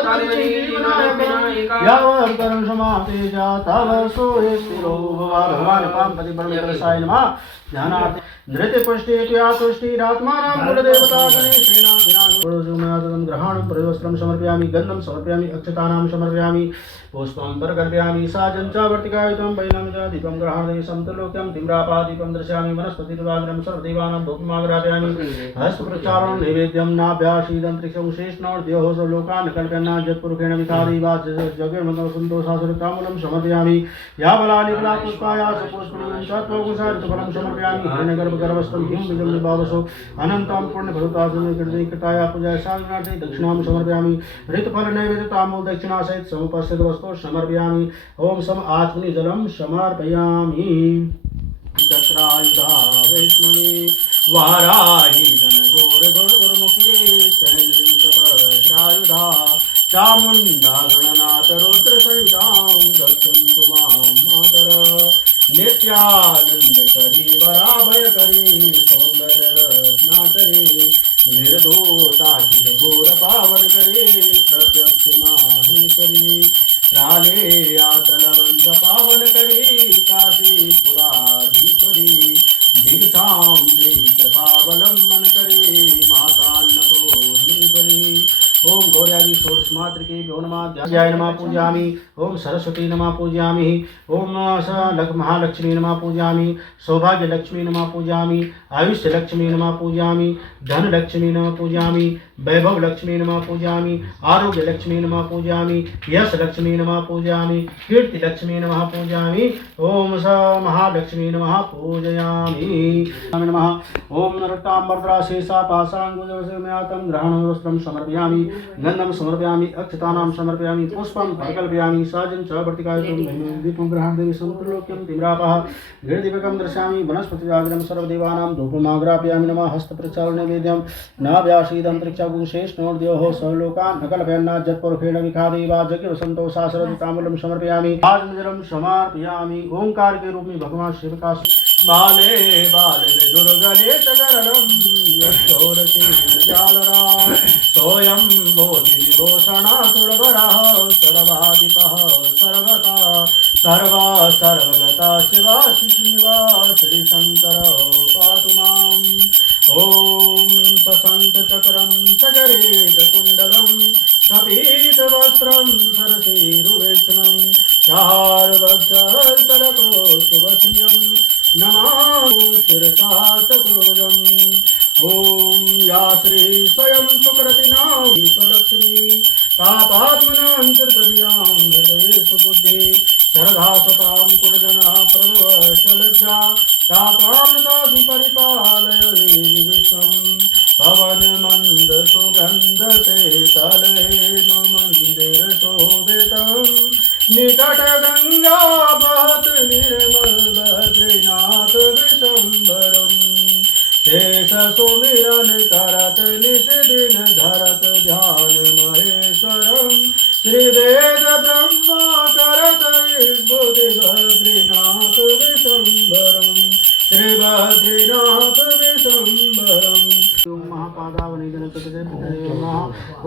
यावत्करं समाप्ते जाताव सोऽये स्थिरो भव। भगवान पांपति परमेश्वराय नमः। ध्यानार्थ नृत्य पुष्टिरात्मानां कुलदेवता गणेशेन ध्यानं ग्रहणं प्रवस्त्रं समर्पयामि। गन्धं समर्पयामि। अक्षतानां समर्पयामि। पुष्पं प्रकल्पयामि। साजं च वर्तिकायुतं वैनं च दीपं गृहाणि सन्तलोक्यं तिम्रापादीपं दर्शयामि। वनस्पतिर्वाग्रं सर्वदेवानां धूपमाग्रापयामि। हस्तप्रचारणं नैवेद्यं नाभ्यासीदन्तरिक्षं शेषणोर्द्योः लोकान् कल्पयन्ना यत्पुरुषेण विखादिवा जगन्मतो सन्तोषासुरताम्बूलं समर्पयामि। यावलानि पुष्पाया सपुष्पणीं सत्त्वकुशारितफलं समर्पयामि। हिरण्यगर्भगर्भस्थं हिमबीजं विभावसो अनन्तं पुण्यफलतासुरकृताया पूजाय साधनार्थे दक्षिणां समर्पयामि। ऋतुफल नैवेद्य ताम्बूल दक्षिणा सहित समुपस्थित वस्तु समर्पयामि। ओम सम आत्मनि जलं समर्पयामि। चक्रायुधा वैष्णवी वाराही गणगोर गुरुमुखी चैन्द्रिकवज्रायुधा चामुण्डा गणनाथ रुद्रसहितां रक्षन्तु मां मातरः नित्यानन्दकरी वराभयकरी सौन्दर्यरत्नाकरी निर्दोषाखिल घोर पावनकरी प्रत्यक्ष माहेश्वरी राले आतलवंश पावनकरी काशीपुराधीश्वरी दीक्षां देहि कृपावलम्बन करे मातान्नपूर्णेश्वरी ओम गौर्यादि षोडश मात्र के भ्यो नमः ध्याय नमः पूजयामि ओम सरस्वती नमः पूजयामि ओम महालक्ष्मी नमः पूजयामि सौभाग्य लक्ष्मी नमः पूजयामि आयुष्य लक्ष्मी नमः पूजयामि धन लक्ष्मी नमः पूजयामि वैभव लक्ष्मी नमः पूजयामि आरोग्य लक्ष्मी नमः पूजयामि यश लक्ष्मी नमः पूजयामि कीर्ति लक्ष्मी नमः पूजयामि ओम स महालक्ष्मी नमः पूजयामि नमः ओम नरतांबरद्रा शेषा पाशांगुजवसम्यातं ग्रहणवस्त्रं समर्पयामि गन्धं समर्पयामि अक्षतानां समर्पयामि पुष्पं परिकल्पयामि साजं च वर्तिकायतं दीपं गृहादेवी समुद्रलोक्यं तिम्रापः गिरिदीपकं दर्शयामि वनस्पतिजागरं सर्वदेवानां धूपमाग्रापयामि नमः हस्तप्रचालनैवेद्यं न व्यासीदन्तरिक्षागुंशेष्णोर्द्योः सर्वलोकान् न कल्पयन्नाथ जत्पुरुषेण विखादेवा जज्ञवसन्तो सासरदिताम्बूलं समर्पयामि आजमजलं समर्पयामि ओंकार के रूप में भगवान शिव का बाले बाले दुर्गले सगरणं यशोरसेजालरा सोऽयं बोधिविभूषणासुरवरः सर्वाधिपः सर्वता सर्वगता शिवा शिशुनिवास श्रीशङ्कर पातु माम् ॐ सशङ्खचक्रं सगरेतकुण्डलं सपीतवस्त्रं सरसीरुवेक्षणं चारुवक्षस्थलकोस्तुभश्रियं नमामि शिरसा चतुर्भुजम् ॐ या श्री स्वयं सुकृतिनां स्वलक्ष्मी पापात्मनां कृतधियां हृदये सुबुद्धि शरधा सतां कुलजना प्रभवशलज्जा तापामृता सुपरिपालय विश्वं पवन मंद सुगंध से तलेन मंदिर शोभितं निकट गंगा बहत निर्मल बद्रीनाथ विशंबरम् शेष सुमिरन करत निज दिन धरत ध्यान महेश्वरम श्री वेद ब्रह्मा करत बुद्धि बद्रीनाथ विशंबरम श्री बद्रीनाथ विशंबरम ओम महापादावनिधन कृतये नमः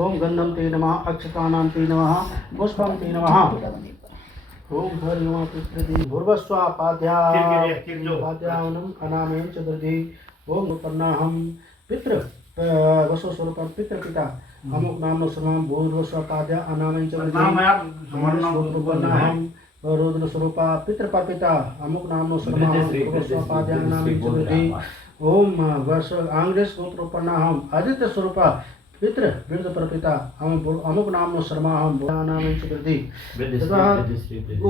ओम गन्धं ते नमः अक्षतानां ते नमः पुष्पं ते नमः ओम हरि नमः पितृदि भूर्भस्वापाध्यावनम अनामेन च दधि ओम उत्पन्नाहं पितृ वसुस्वरूपं पितृपिता अमुक नाम समाम भूर्भस्वापाध्या अनामेन च दधि उत्पन्नाहं रुद्र स्वरूपा पितृपिता अमुक नाम समाम भूर्भस्वापाध्या अनामेन च दधि ओम वर्ष आंग्रेस गोत्रोत्पन्नाहं आदित्य स्वरूपा पितृ वृद्ध प्रपिता अमुक नाम शर्मा हम नाम वृद्धि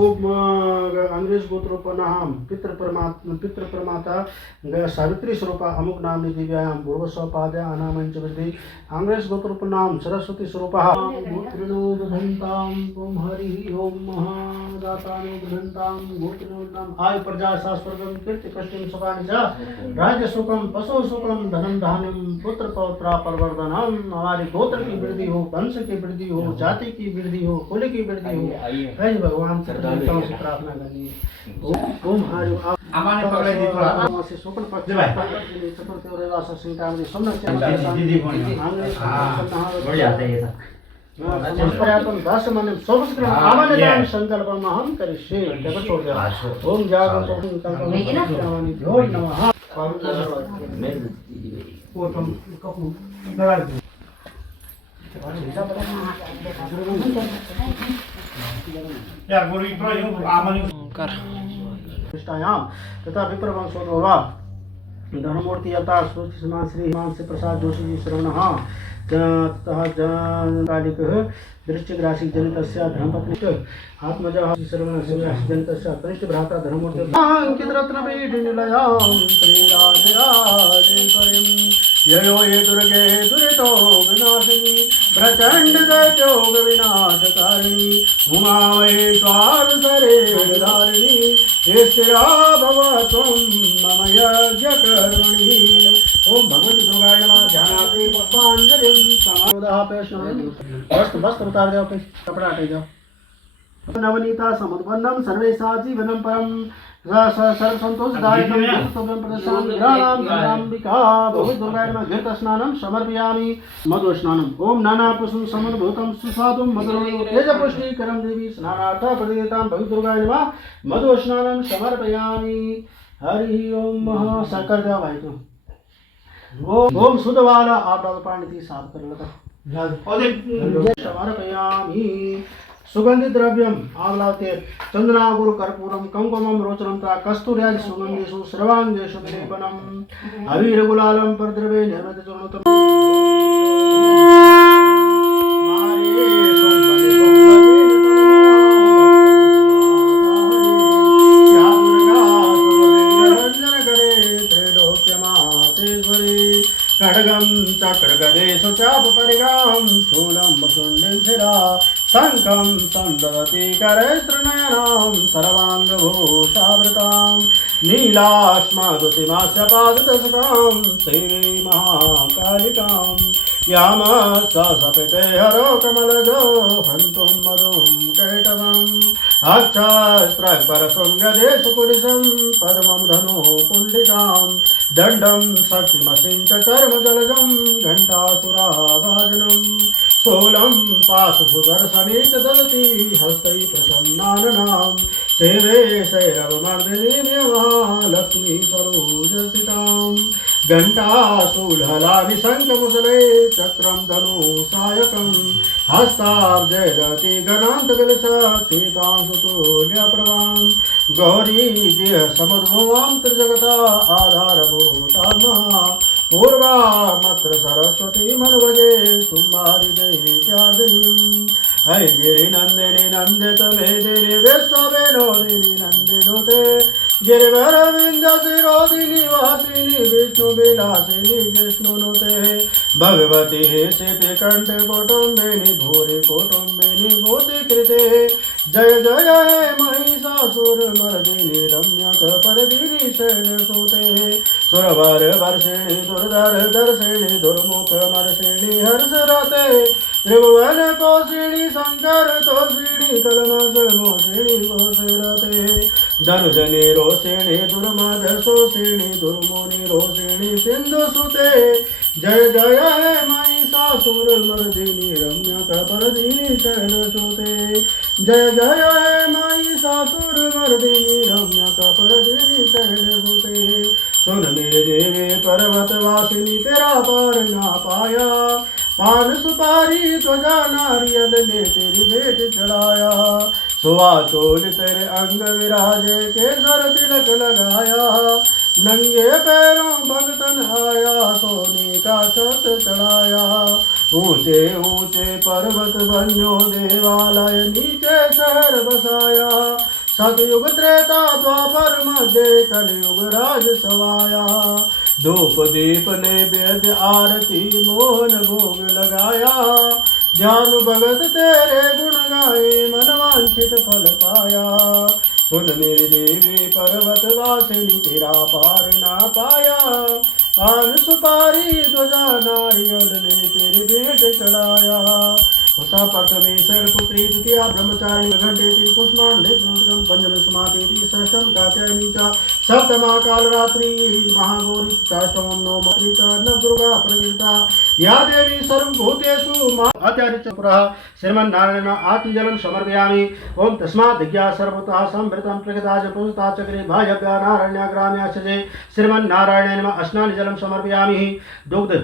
ओम अंग्रेज गोत्रोपनाम पितृ प्रमाता सावित्री स्वरूपा अमुक नाम दिव्याम पूर्वस्वपाद्या अनाम वृद्धि अंग्रेज गोत्रोपनाम सरस्वती स्वरूपा गोत्रिणो बधन्तां ओम हरि ओम महादातानो बधन्तां गोत्रिणो नाम आयु प्रजा शास्त्रगम कीर्ति कष्टं सुखानि च राज्य सुखम पशु सुखम धनं धान्यम पुत्र पौत्रा परवर्धनम हमारे गोत्र की वृद्धि हो वंश की वृद्धि हो जाति की वृद्धि हो कुल की वृद्धि हो कई भगवान से प्रार्थना करनी है ओम हरि हमारे पकड़े दी थोड़ा से शुक्ल पक्ष चतुर्थ और रविवार संहिता सोमनाथ दीदी बढ़ जाते हैं ये सब संप्रयातम 10 मन सोमस्क्रम आमनदान संकल्पम अहम करिष्ये जगत छोड़ दे ओम जागम संकल्पम भ्यो नमः ओम कपू लगा यार गुरु इप्रो यो आमनि कर निष्ठायाम तथा विप्रवंशोद्भवा धर्ममूर्ति अवतार श्रीमान श्री हिमांश से प्रसाद जोशी जी शरणः ततः कालिक वृश्चिक राशि जनितस्य धर्मपत्नी आत्मजः शरणः राशि जनितस्य कनिष्ठ भ्राता धर्ममूर्ति अंकित रत्न पीठ निलयां श्री राजराजेश्वरीं ययो ये दुर्गे दुरितो विनाशिनी प्रचंड दैत्योग विनाशकारिणी उमा महेश्वर धारिणी स्थिरा भव त्वं मम यज्ञकर्मणि ओम भगवती दुर्गाय नमः। ध्यानाते पुष्पांजलिं समारोधः पेशनं वस्त्र उतार जाओ, कपड़ा हटे जाओ। नवनीता समुद्वन्नम सर्वेशा जीवनम परम सर्व संतोषदायकम तोभ्यं प्रदर्शनं ग्रहाणां जगदाम्बिका भगवती दुर्गाय नमः। घृत स्नानं समर्पयामि मधु स्नानम। ओम नाना पुष्पं समन्भूतं सुस्वादुं मधुरं तेज पुष्टिकरं देवी स्नानार्थ प्रदीयतां भगवती दुर्गाय नमः। मधु स्नानं समर्पयामि। हरि ओम महा शंकर देव भाई तो ओम शुद्ध वाला आप पानी साफ कर लगा समर्पयामि। सुगंधित द्रव्यम आगलाते चंदना गुरु कर्पूरम कुंकुमम रोचनम ता कस्तूर्यादि सुगंधेषु सर्वांगेषु विलेपनम अवीर गुलालम परद्रवे निर्मित चूर्णोतम खड्गम चक्र गदेशु चाप परिगाम शूलम वसुंडिं शिरा शंखं संदधति करैस्त्रनयनां सर्वांगभूषावृतां नीलाश्मदुतिमास्य पाददशकां सेवे महाकालिकां यामससपिते हरो कमलजो हन्तुं मधुं कैटवम् अक्षस्त्रपरशुं गदेषु पुलिसं परमं धनु पुण्डिकां दण्डं शक्तिमसिञ्च चर्मजलजं घण्टासुराभाजनं शूलं पाशुसुदर्शने च ददति हस्तैः प्रसन्नाननां सेवे शैरवमर्दिनीं महालक्ष्मी सरोजसितां घण्टाशूलहलानि शङ्खमुसले चक्रं धनुसायकं हस्ताब्जयदति गणान्तकलशतीतां सुतुल्यप्रभां गौरी देहसमुद्भवां त्रिजगता आधारभूता महा पूर्वामत्र सरस्वती मनुवजे सुम्बादिदेत्यार्दिनीं ऐगिरिनन्दिनी नन्दित मेदिनी विश्वविनोदिनी नन्दिनुते गिरिवरविन्द्यशिरोदिनी वासिनी विष्णुविलासिनी जिष्णुनुते भगवती शीतिकण्ठे कौटुम्बिनी भूरि कौटुम्बिनी भूतिकृते जय जय हे महिषासुरमर्दिनी रम्यकपर्दिनी शैलसुते सुरवरवर्षिणि दुर्धर दर्शिणि दुर्मुखमर्षिणि हर्षरते त्रिभुवनपोषिणि शङ्करतोषिणि कलमषमोषिणि घोषरते धनुजनि रोषिणि दुर्मदशोषिणि दुर्मुनि रोषिणि सिन्धुसुते जय जय हे महिषासुरमर्दिनी रम्यकपर्दिनी शैलसुते जय जय हे महिषासुरमर्दिनी रम्यकपर्दिनी शैलसुते सुन मेरे देवे पर्वतवासिनी तेरा पार ना पाया पान सुपारी ध्वजा नारियल ने तेरी भेंट चढ़ाया सुहा चोल तेरे अंग विराजे केसर तिलक लगाया नंगे पैरों भगतन आया सोने का छत चढ़ाया ऊंचे ऊंचे पर्वत बन्यो देवालय नीचे शहर बसाया सतयुग त्रेता द्वापर मध्य कलयुग राज सवाया धूप दीप नैवेद्य आरती मोहन भोग लगाया ध्यान भगत तेरे गुण गाए मनवांछित फल पाया सुन मेरी देवी पर्वत वासिनी तेरा पार ना पाया पान सुपारी ध्वजा नारियल ने तेरे भेंट चढ़ाया उषा परमेश्वर पुत्री द्वितीया ब्रह्मचारिणी घंटेति कुष्मांडेति पंचम समातेति षष्ठम कात्यायनी च सप्तमा कालरात्रि महागौरी चाष्टमं नवमी च नवदुर्गा प्रकृता या देवी सर्वभूतेषु आचार्य पुरः श्रीमन्नारायण आत्मजलं समर्पयामि ओम तस्मात् दिग्या सर्वतः संभृतं प्रकृताज पुंस्ता चक्रे भाजव्या नारायण्या ग्राम्याशजे श्रीमन्नारायण नमः स्नान जलं समर्पयामि दुग्ध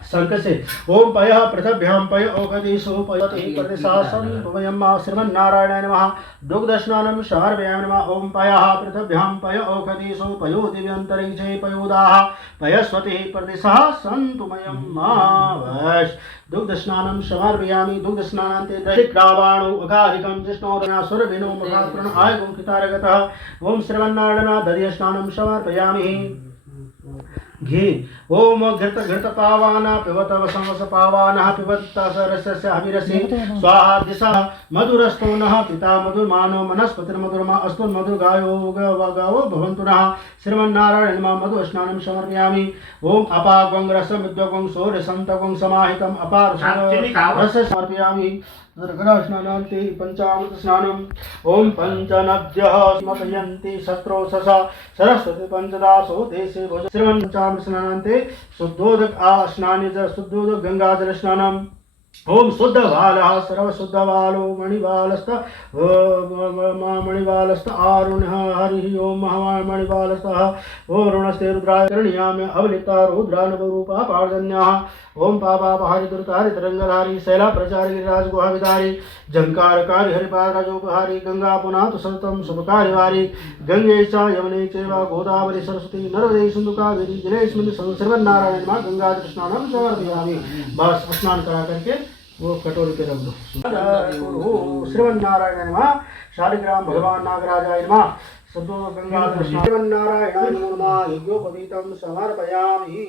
संक से ओम पय पृथभ्यां पय ओगदीशो पयति प्रदिशासन पवयम् श्रीमन्नारायणाय नमः दुग्ध स्नानं समर्पयामि नमः ओम पय पृथभ्यां पय ओगदीशो पयो दिव्यन्तरिक्षे पयोदाः पयस्वति प्रदिशासन तुमयम् वश दुग्ध स्नानं समर्पयामि दुग्ध स्नानान्ते दधिक्रावाणो अगाधिकं जिष्णोरणासुरभिनो मृगात्रण आयगुं कितारगतः ओम श्रीमन्नारायण दधि स्नानं समर्पयामि घी ओम घृत घृत पावाना पिबत वसंवस पावाना पिबत सरस्य अभिरसे स्वाहा दिशा मधुरस्तो नः पिता मधुर्मानो मनस्पतिर्मधुरमा अस्तु मधुगायो गावो भवन्तु नः श्रीमन्नारायण नमः मधु स्नानं समर्पयामि ओम अपागं रसं विद्वगं सौरसन्तगं समाहितम् अपार रस समर्पयामि स्नानान्ते पंचामृत स्नानम् ओम पंचनद्यः स्मपयन्ति शस्त्रो ससा सरस्वती पंचदासो देशे भोज श्रीमन्चामृत स्नानान्ते शुद्धोदक स्नाने च शुद्धोदक गंगाजल स्नानम् ओम शुद्ध बालः सर्व शुद्ध बालो मणिबालस्त आरुण्यः हरिः ओम महामणिबालस्तः वरुणस्ते रुद्राय करणीयाम्य अवलिप्ता रुद्रानवरूपा पार्जन्यः ओम पापापहारि दुर्तारि तरंगधारी शैला प्रचारि गिरिराज गुहाविधारी झंकारकारी हरिपाद राजोपहारी गंगा पुनातु सततम शुभकारी वारी गंगे च यमुने चैव गोदावरी सरस्वती नर्मदे सिंधु कावेरी जलेस्मिन् सर्वनारायण मां गंगा स्नानं समर्पयामि। बस स्नान करा करके वो कटोरी पे रख दो। श्रीमन्नारायण नमः शालिग्राम भगवान नागराजाय नमः सदो गंगा श्रीमन्नारायणाय नमः यज्ञोपवीतं समर्पयामि।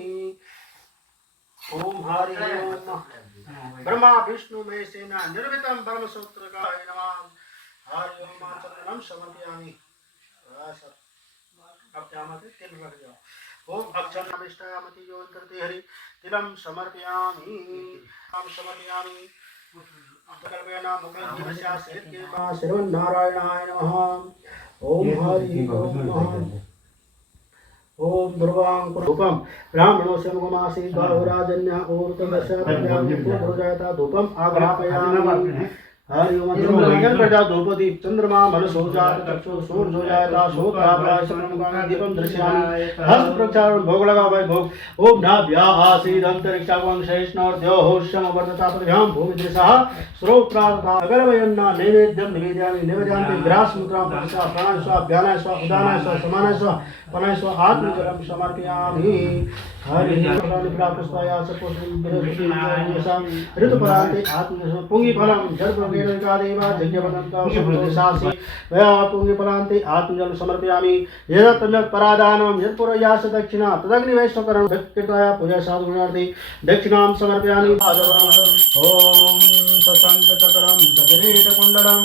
ओम हरि ओम ब्रह्मा विष्णु महेशेन निर्मितं ब्रह्मसूत्रकाय नमः हरि ओम चंदनं समर्पयामि। अब क्या मत तिल रख जाओ। ओम अक्षरमिष्टामति यो अंतरते हरि तिलम समर्पयामि हम समर्पयामि। कल्पना मुखे दिवसा सेत के मा श्रीमन्नारायणाय नमः। ओम हरि ओम ओम ध्रुवांकुरूपम ब्राह्मणों से मुखमासी बाहुराजन्य और तमस्य प्रजाता धूपम आग्रापयामि। हरि ओम मंगल प्रजा द्रौपदी चंद्रमा मनसो जात चक्षु सूर्यो जाता श्रोत्राभ्यास समनुगामी दीपम दृश्यामि। हस्त प्रक्षालन भोग लगा भाई भोग। ओम नाभ्या आसीद अंतरिक्षावं शेषणोर्ध्योः वर्धता पृथ्व्यां भूमिदृशः श्रोत्रार्था अगरवयन्ना नैवेद्यं निवेदयामि। निवेदयामि ग्रास मुद्रां प्रसा प्राणाय स्वाहा ध्यानाय स्वाहा उदानाय स्वाहा समानाय स्वाहा पनाय स्वाहा आत्मजलं समर्पयामि। हरि पुष्पाया ऋतुपरान्ते आत्मजलं पुंगिफलं जलपुंगिकादेवा यज्ञवदन्तं पुंगिफलान्ते आत्मजलं समर्पयामि। यदत्तम्यक् परादानं यत्पुरयास दक्षिणा तदग्निवैष्णवकरणं कृताय पूजा साधुगुणार्थे दक्षिणां समर्पयामि। ओम सशङ्खचक्रं सगरेटकुण्डलं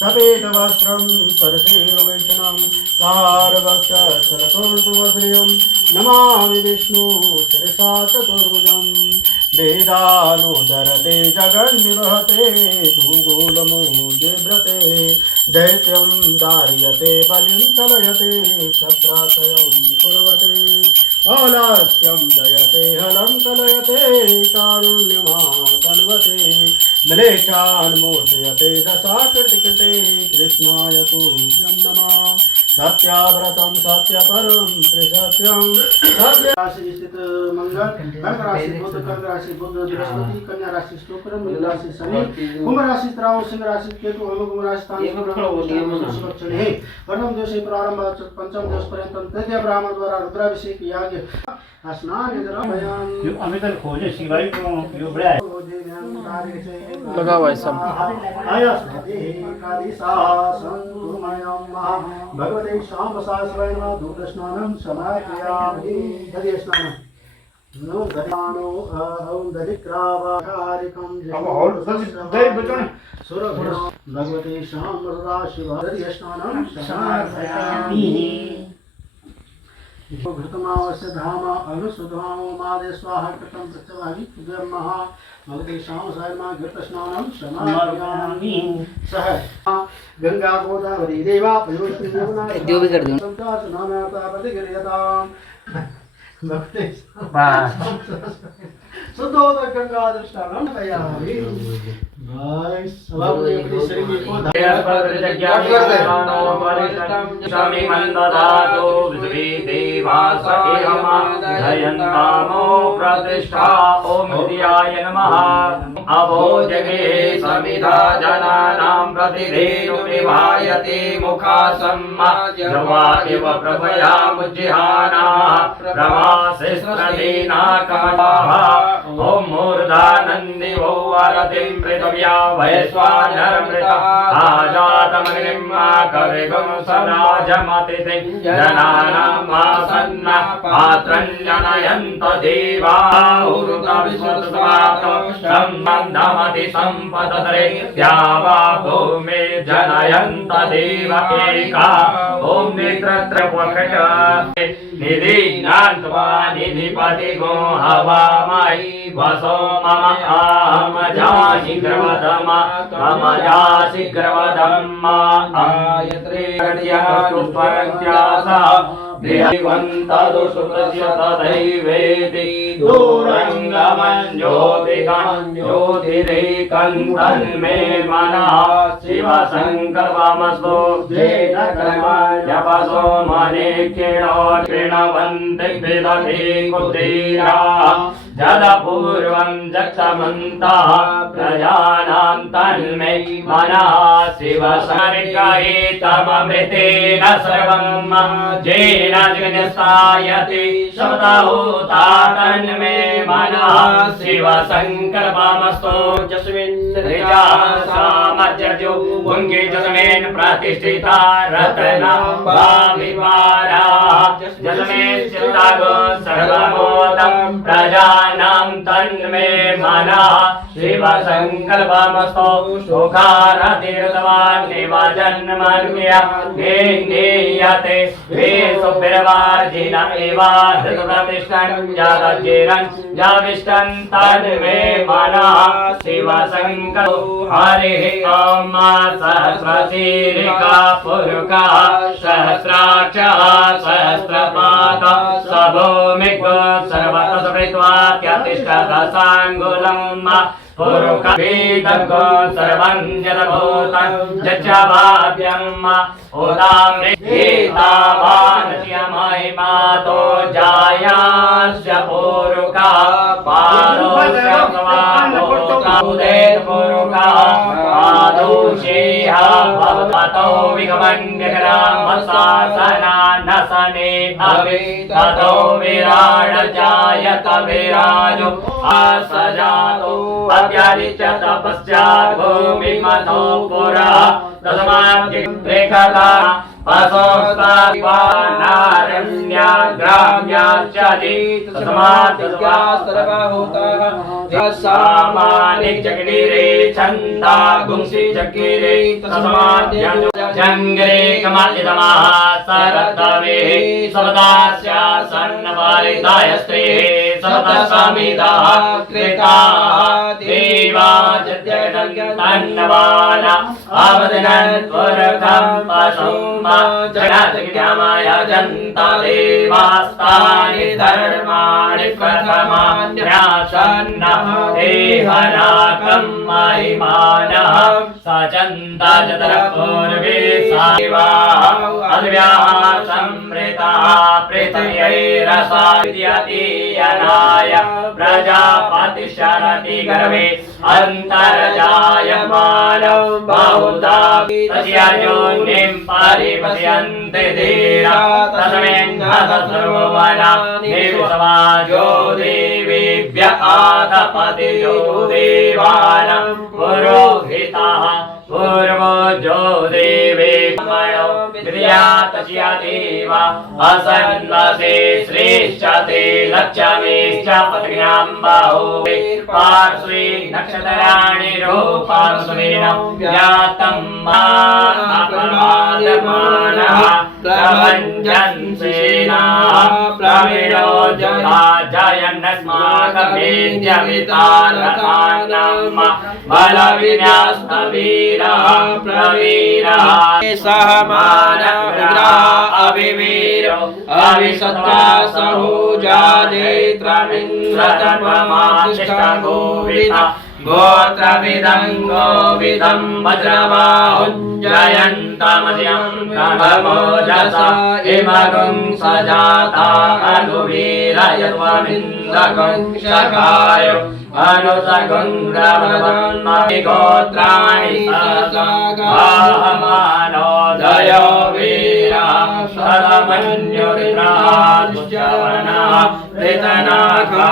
सपेतवस्त्रं परशेरुवेषणं तारवक्षरतोर्भुवश्रियं नमामि विष्णु शिरसा चतुर्भुजं। वेदानुदरते जगन्निवहते भूगोलमूर्तिव्रते दैत्यं धार्यते बलिं कलयते छत्राशयं कुर्वते औलास्यं जयते हलं कलयते कारुण्यमाकन्वते म्लेच्छान् मोचयते दशाकृतिकृते कृष्णाय तुभ्यं नमः। सत्याव्रतं सत्यपरं त्रिसत्यं सत्य राशि स्थित मंगल कर्क राशि बुध कर्क राशि बुध बृहस्पति कन्या राशि शुक्र मीन राशि शनि कुंभ राशि राहु सिंह राशि केतु कुंभ राशि स्थान है। प्रथम दिवस प्रारंभ पंचम दिवस पर्यंत तृतीय ब्राह्मण द्वारा रुद्राभिषेक याग स्नान अभी तक खोजे शिवाई को यो बड़ा है लगा हुआ है सब। भगवते शाम सास्वय नमः धूप स्नानं समर्पयामि। दधि स्नानं नो दधानो ओम दधिक्रावाहारिकं सुरभुर भगवते शाम सदाशिव दधि स्नानं समर्पयामि। घृतमावस्य धाम अनुसुधामो मादे स्वाहा कृतं प्रत्यवाहि तुभ्यं महा भगवते शाम सायमा घृत स्नानं समर्पयामि। सह गंगा गोदावरी देवा पयोष्णी यमुना जो भी कर दो संचार नामता प्रतिगिर्यताम भक्ते शुद्धोदक गंगा स्नानं समर्पयामि। भाई सब अपने शरीर को प्रतिष्ठा ओम हृदयाय नमः। अभोजगे समिधा जनानां प्रतिधेनुर्निभायते मुखासम्मा जवा इव प्रभया मुज्जिहाना प्रवासिस्त्रदीना कमलाः। ओम मूर्धानन्दिवो वर बृहस्पतिं पृथिव्या वैश्वानरमृता आजातमग्निं कविगुं सराजमतिथिं जनानां मासन्न पात्रं जनयन्त देवाहुरुतविश्वतस्मात् सम्बन्धमति सम्पतरे द्यावा भूमि जनयन्त देव एका ॐ नेत्रत्रपकट निधिनान्त्वा निधिपति गो हवामहि वसो मम शीघ्रवदम मम शीघ्रवदम आयत्रे पुष्परत्यासा तदैवेति दूरङ्गमञ्ज्योतिकं ज्योतिरेकं तन्मे मनः शिवसङ्कल्पमस्तु येन कर्मण्यपसो मने क्षीणवन्ति विदधि कुटीरा जलपूर्वं जक्षमन्तः प्रजानां तन्मे मनः शिवसर्गहितममृतेन सर्वं येन जगन्यस्तायति शब्दभूता तन्मे मनः शिवसङ्कल्पमस्तु यस्मिन् ऋचा सामज्यजो पुङ्गे यस्मिन् प्रतिष्ठिता रत्नभाविवारा यस्मिन् चित्तागो सर्वभूतं प्रजानां तन्मे मनः शिवसङ्कल्पमस्तु सुखारतीर्थवान् निवजन्मन्य नीयते वेशुभिर्वार्जिन एवाधृतप्रतिष्ठन् जगज्जीरन् जाविष्टन् तन्मे मनः शिवसङ्कल्पो हरिः ॐ सहस्रशीर्षा पुरुषः सहस्राक्षः सहस्रपादः सभूमिको सर्वतः स्मृत्वा साङ्गुलं पुरुषवेदको सर्वं जलभूतं यच्चवाद्यम् उदामृतावानस्य महिमातो जायास्य पुरुषा पादोस्य उदेत पुरुषा आदुषेह भवतो विगमन्यग्रामशासना नसने अभि ततो विराड जायत विराजो आसजातो अव्यादिच तपस्यात् भूमिमतो पुरा तस्माद्रेखता पशोस्तारण्या ग्राम्याच्चीत तस्मात् सर्वभूताः सामानि जगनीरे छन्दा गुंसि जगीरे तस्मात् जंगरे कमालितमः सरतवे सवदास्या सन्नवारिताय स्त्रीः सवदसमिदः कृता देवा जगदन्तन्नवान अवदनन् पुरखं पशुम् जगद्ज्ञामाय जन्ता देवास्तानि धर्माणि प्रथमान्यासन्नः देहनाकं महिमानः स जन्ता चतुर्पूर्वे सावाः अद्व्याः संवृताः पृथिव्यैरसाद्यतीयनाय प्रजापतिशरति गर्भे अन्तर्जायमानौ बहुधा तस्य योनिं परिपश्यन्ति धीरा तस्मिन् सर्ववना देवसमाजो देवीभ्य आतपतिजो देवानां पुरोहिताः पूर्वजो देवे मयो विद्यातस्य देवा असन्वसे श्रेष्ठते लक्ष्मीश्च पत्न्यां बाहुवे पार्श्वे नक्षत्राणि रूपास्वेन व्यातं मानः प्रभञ्जन्सेना प्रवीणो जयन्नस्माकमेद्यवितारकानां बलविन्यास्तवीरः प्रवीरः सहमानविग्रह अविवीरो अविसत्ता सहूजा जैत्रमिन्द्रतन्वमाशिष्टगोविता गोत्रविदं गोविदं वज्रबाहुञ्जयन्तमजं प्रणमोजसा इमगुं सजाता अनुवीरयत्वमिन्द्रगुं शकायो अनुसगुन्द्रवदन्मि गोत्राणि सहमानो जयो वीरा शरमन्युरित्राश्चवनः ऋतनाखाडल्दयो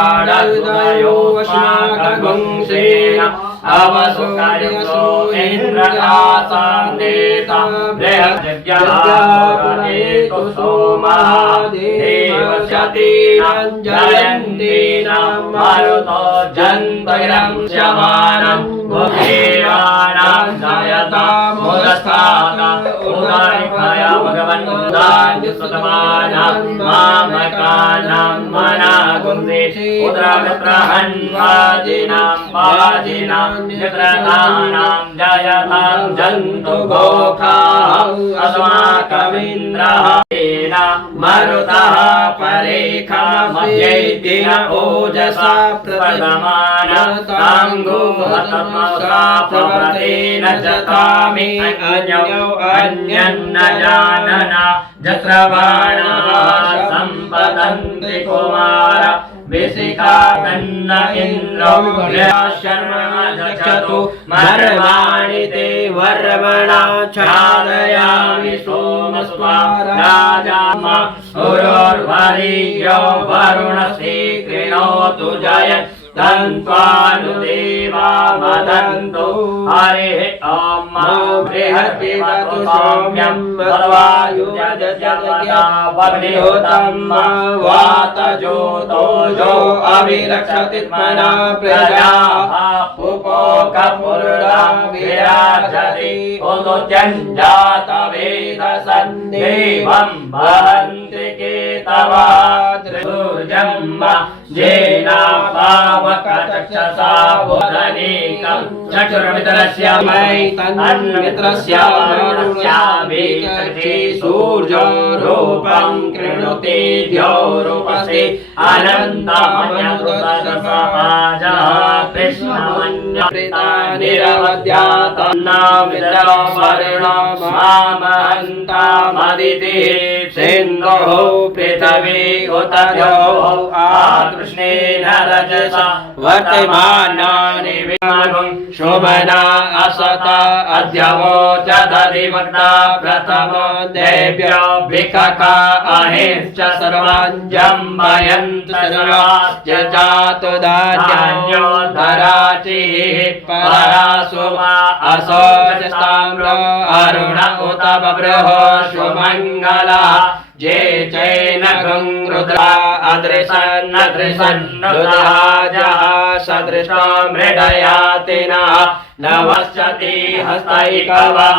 वशाकगुंसेन अवसुकायुक्तो इन्द्रदासान्देता बृहद्यज्ञापुरहेतु सोमः देवशतीनां जयन्तीनां मरुतो जन्तगिरं शवानं भुदेवानां जयतामुदस्थाता उदारिकाय भगवन् उदायुस्तमानां मामकानां मनागुंसे उद्रागत्रहन्वाजिनां वाजिनां चित्रतानां जयतां जन्तु गोखाः अस्माकमिन्द्रः मरुतः परेखा मध्यैतिन ओजसा प्रथमान ताङ्गुमतमसा प्रवर्तेन जतामि अन्यो अन्यन्न जानना जत्रवाणाः सम्पतन्ति कुमार विशिखाकन्न इन्द्रो शर्मा जचतु मर्माणि ते वर्मणा छादयामि सोमस्वा राजामा उरोर्वरीयो वरुणस्य कृणोतु जयत् तन्त्वानुदेवा वदन्तु हरिः ॐ बृहद्देवतु सौम्यं वग्निहोतं वातजोतो जो अभिरक्षति मना प्रजाः उपोकपुरुषा विराजति उदुत्यञ्जातवेदसन् देवं वहन्ति केतवा त्रिभुजम् जेना पावकचक्षसा बोधनीकं चक्षुर्मित्रस्य मयि तन्मित्रस्य मरुणस्यामि चक्षे सूर्यो रूपं कृणुते द्यौरूपसे अनन्तमनुतसमाजः कृष्णमन्यप्रीता निरवद्यातन्नामिदरो वरुणो मामहन्तामदितिः सिन्धुः पृथिवी उत द्यौः कृष्णेन रजसा वर्तमानानि विमानं शोभना असत अद्यवोचदधिवक्ता प्रथम देव्यो भिखका अहिंश्च सर्वान् जम्बयन्त सर्वाश्च जातु धान्यो धराचिः परासुमा असोजस्ताम्र अरुण उत बभ्रः सुमङ्गला जे चैन गङ्रुद्रा अदृशन्नदृशन्नुतः जः सदृशो मृडयातिना नवश्चति हस्तैकवः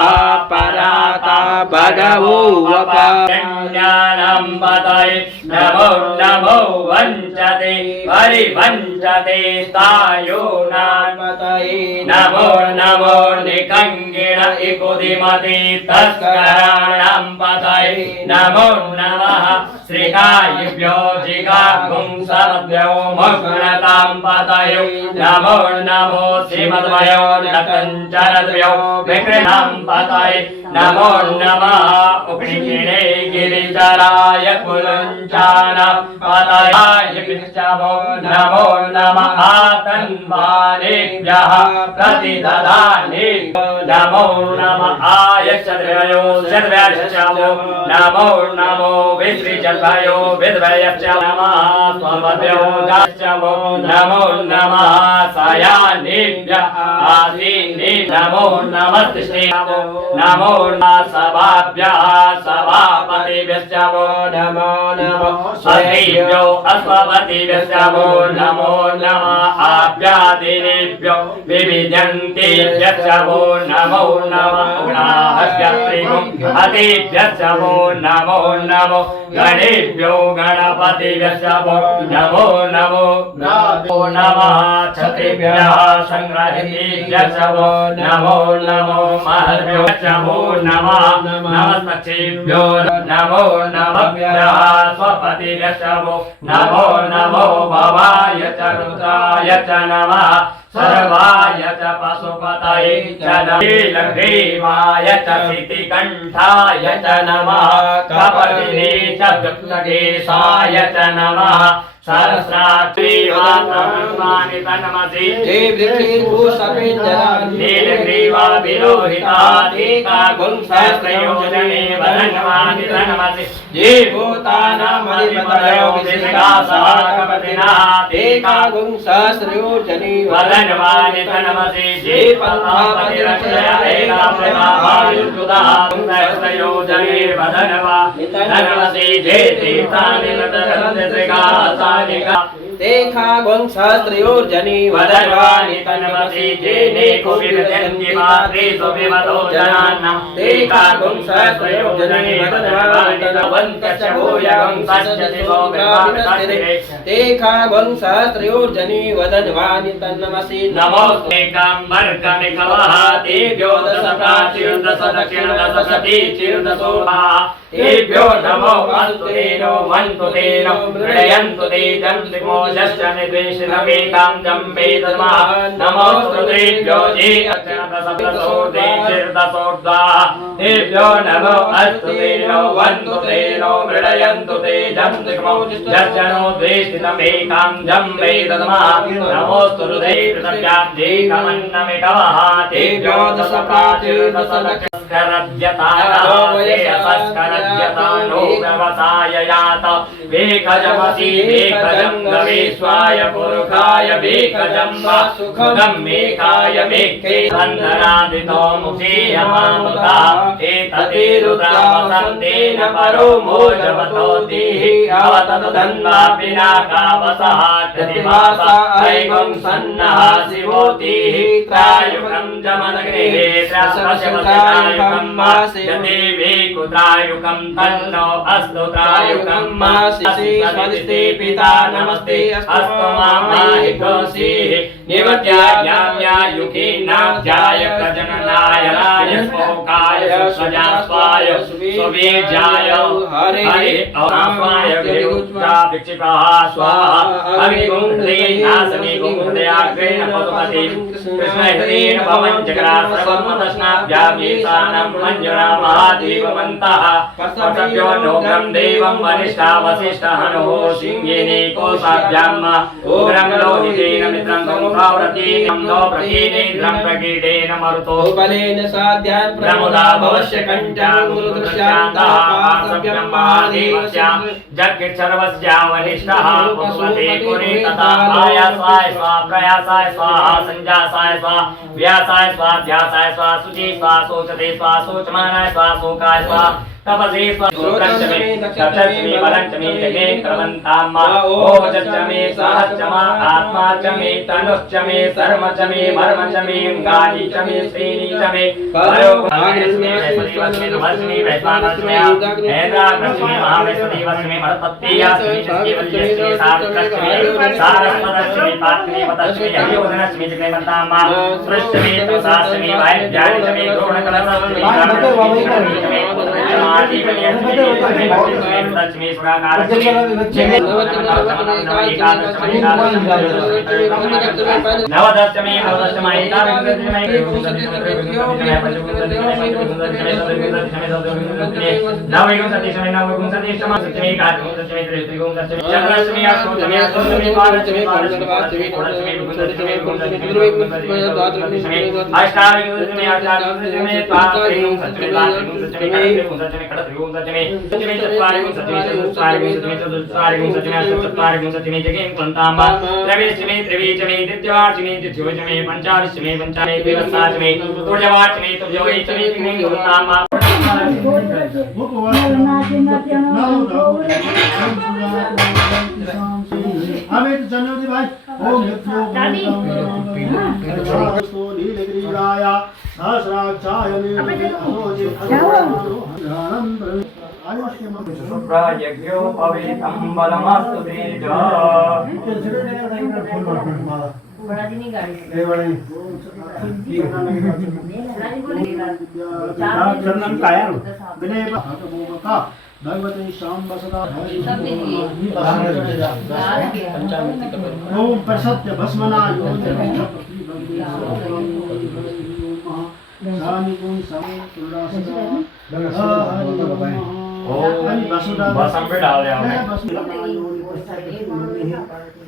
पराता भगवो वपाज्ञानं पतये नमो नमो वञ्चते परिवञ्चते तायोनां पतये नमो नमो निकङ्गिण इकुदिमति तस्कराणां पतये नमो नमः श्रीकायिभ्यो जिगागुंसमद्भ्यो मुग्नतां पतये नमो नमो श्रीमद्वयो नकञ्चरद्भ्यो विकृतां पतये नमो नमः उपनिषिणे गिरिचराय कुलञ्चान पतये पिष्टवो नमो नमः तन्वानेभ्यः प्रतिददाने नमो नमः आयक्षद्रयो शर्वक्षवो नमो नमो विसृजद्भयो विद्वयश्च नमः स्वपद्भ्यो जाश्चवो नमो नमः सयानेभ्यः आसीने नमो नमः तिष्ठेवो नमो नमः सभाभ्यः सभापतिभ्यश्च वो नमो नमः सखीभ्यो अस्मपतिभ्यश्च वो नमो नमः आभ्यादिनेभ्यो विविध्यन्तेभ्यश्च वो नमो नमः गुणाहस्यत्रिगुं अतिभ्यश्च वो नमो नमो गणेभ्यो गणपतिभ्यश्च वो नमो नमो नमः क्षत्रिभ्यः संग्रहितेभ्यश्च वो नमो नमो महर्भ्यो वो नमः नमस्तक्षेभ्यो नमो नमः स्वपतिभ्यश्च वो नमो नमो भवाय च रुद्राय च नमः सर्वाय च पशुपतये च नीलग्रीवाय च शितिकण्ठाय च नमः कपटिने च वृक्षकेशाय च नमः सहस्राक्षीवानि तन्मसि नीलग्रीवा विरोहिताधिका गुंसहस्रयोजने वदन्वानि तन्मसि ये भूतानामधिपतयो विशिखासः पतिना तेका गुं सहस्रयोजनी वदनवानि तनमसि जे पतिरक्षया एका प्रभावायुजुदा सहस्रयोजने वदनवा तनमसि जे तीर्थानि नतरन्ति त्रिगासानिका तेखा गुं सहस्रयोजनी वदनवानि तनमसि जेने कुविदन्ति मात्रे सुविमतो जनाना तेका गुं सहस्रयोजने वदनवानि तवन्तचभूयगं सच्चति भोगरामितस्ते तेखा गुं सहस्रयोजनी वदनवानि तन्नमसि नमोस्ते काम्बर्कनिकवः तेभ्यो दशप्राचीर्दश दक्षिणदशसती चीर्दशोभा तेभ्यो नमो वन्तु तेनो मृडयन्तु ते जन्तिमोजश्च निद्वेषितमेकां जम्बे तस्मः नमोऽस्तु तेभ्यो ये अक्षरदशसप्तशोर्धे चीर्दशोर्ध्वा तेभ्यो नमो अस्तु तेनो वन्तु तेनो मृडयन्तु ते जन्तिमोजश्च निद्वेषितमेकां जम्बे तस्मः नमोऽस्तु हृदये पृथव्याब्धे कमन्नमिकवः तेभ्यो दशप्राचीर्दश करद्यतानो व्यवसाययात वेकजमसि वेकजं गवेश्वाय पुरुखाय वेकजं वा सुखदं मेकाय मेके वन्दनादितो मुखेयमामुता एतदेरुद्रावसन्तेन परो मोजवतोतिः अवततधन्वा पिनाकावसः प्रतिभासा ऐगं सन्नः शिवोतिः त्रायुकं जमदग्निः त्रस्वशवसनायुकं मासिदेवी कुत्रायुकं तन्नो अस्तु त्रायुकं मासि स्वस्ति पिता नमस्ते अस्तु मामाहितोषिः निवत्यायाम्यायुके नाभ्याय प्रजननाय राजस्पोकाय स्वजास्वाय स्वबीजाय हरे स्वाय विक्षिपः स्वाहा अग्निगुंडे नासने गुंडयाग्रेण पशुपति कृष्णहृदेन भवन् जगराश्रवन्मदस्नाभ्यामीसानं मञ्जुरा महादेववन्तः पशव्यो नोग्रं देवं वनिष्ठा वसिष्ठः नो सिंहेने कोशाभ्याम् उग्रं लोहितेन मित्रं गंगाव्रतेन नो प्रकीनेन्द्रं प्रकीटेन मरुतो बलेन साध्यान् प्रमुदा भवस्य कञ्चाङ्गुरुदृश्यान्तः पार्श्वभ्यं महादेवस्य जगत्सर्वस्य वनिष्ठः पशुपते कुरे तथा आयासाय स्वाहा प्रयासाय स्वाहा संजासाय स्वाहा व्यासाय स्वाहा ध्यासाय स्वाहा शुचि स्वाहा शोचते स्वाहा शोचमानाय स्वाहा शोकाय स्वाहा तपसे स्वाहा सप्तमी वरंचमी जगे क्रमन्ताम् ओचच्चमे सहच्चमा आत्मा च मे तनुश्च मे सर्म च मे मर्म च मे अंगानि च मे श्रेणी च मे परोग्नाग्निस्मे वैश्वदेवस्मे वैश्वानस्मे ऐन्द्राग्निस्मे महावैश्वदेवस्मे मरुत्पत्तियास्मे शिवल्यस्मे सावित्रस्मे सारस्वतस्मे पात्मेवतस्मे हरियोधनस्मे जगन्ताम् सृष्टमे तसास्मे वायुज्यानि च मे ग्रोहणकलशस्मे लक्ष्मी नवदशमी अमित जनवरी भाई ओम नीलगिरिराय सहस्राक्षाय यज्ञो पवित्रं बलमस्तु तेजः चंदन काया विनय का भगवती शाम बसदा ओम प्रसत्य भस्मना बसम पे डाल दिया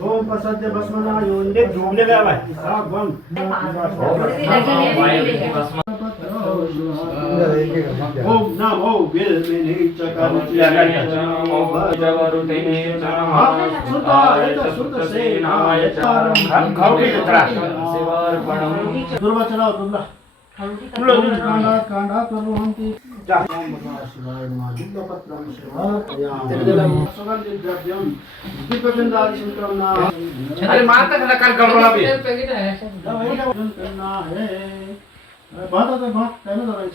ओम प्रसत्य भस्मना योनि घूमने गया भाई ओम नमो बिल्मिनी दुर्वा चलाओ दुर्वा कांडा करो हम की शिवाय नमः दुर्गापत्रम शिवाय सुगंधि द्रव्यम दीपचंदादि संक्रमणा अरे माता का कल गड़बड़ा भी करना है बात आता बात कहना दवाई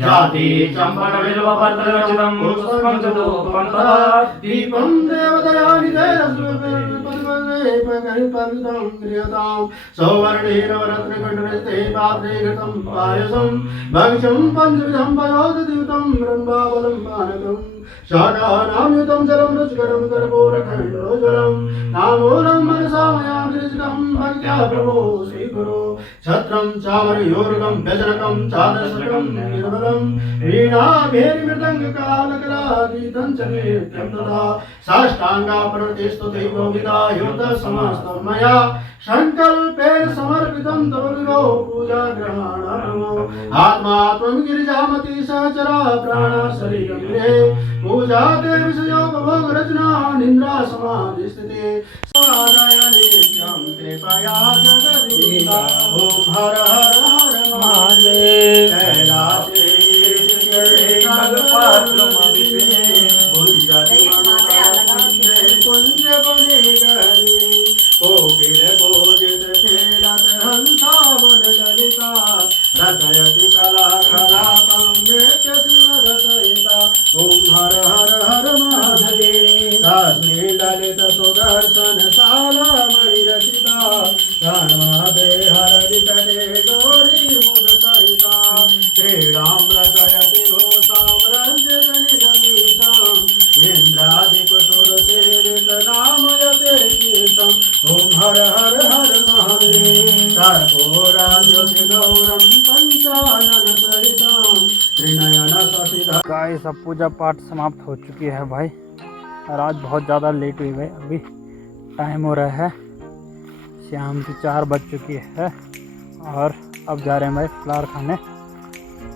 जाति चंपक बिल्व पत्ररचितं पुष्पं च धूपं तथा दीपं देवदयानि सौवर्णेन वरत्नकण्डरस्ते पात्रे घृतं पायसं भक्षं पञ्चविधं पयोदद्युतं ब्रह्मावलं पानकम् शाकानाम्युतं जलं रुचिकरं कर्पूरखण्डोज्ज्वलं नामूलं मनसा मया कृष्णं भक्त्या प्रभो श्रीगुरो छत्रं चामरयोर्गं व्यजनकं चादर्शकं निर्मलं वीणाभेर्मृदङ्गकालकलागीतं च नृत्यं तथा साष्टाङ्गापरतेस्तुते विदायुक्तः समस्तं मया संकल्पेन समर्पितं तव विभो पूजा ग्रहणार्थ आत्मा त्वं गिरिजामति सहचरा प्राणा शरीरं मे पूजा ते विषयोपभोग रचना निन्द्रा समाधि स्थिते स्वादाय नित्यं कृपया जगदीश ओम हर हर हर महादेव कैलासे कुंज बने गरे कोकिल कोजित खेलत हंसा वन ललिता रचयति कला कलापं नृत्यसिंह रचयिता ओम हर हर हर महादेव तस्मै ललित सुदर्शन शाला मणिरचिता धर्मदे हर विकटे गौरी मुद सहिता क्रीडां रचयति घोषां रञ्जित निजमीशाम् इंद्रादिकुसुरसेवित नाम यते कीर्तम् ओम हर हर हर महादेव घोराज्योतिगौरं पञ्चाननसहितं त्रिनयनससिधं। गाइस अब पूजा पाठ समाप्त हो चुकी है भाई, और आज बहुत ज़्यादा लेट हुई भाई। अभी टाइम हो रहा है शाम की 4 बज चुकी है, और अब जा रहे हैं भाई फलार खाने।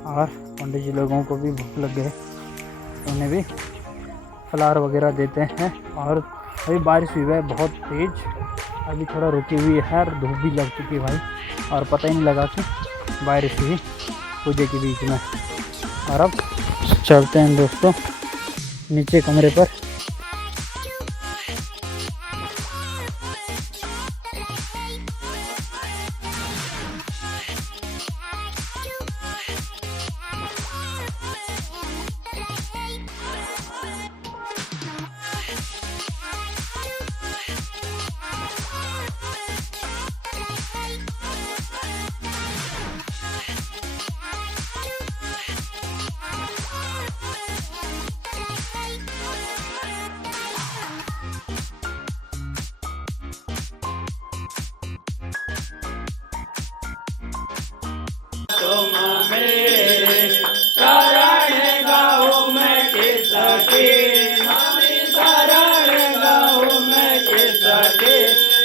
और पंडित जी लोगों को भी भूख लग गई, उन्हें भी फलार वगैरह देते हैं। और अभी बारिश हुई है बहुत तेज़, अभी थोड़ा रुकी हुई है और धूप भी लग चुकी है भाई, और पता ही नहीं लगा कि बारिश हुई पूजे के बीच में। और अब चलते हैं दोस्तों नीचे कमरे पर। तुम मेरे शरण गाऊं मैं किसके, हमें शरण गाऊं मैं किसके,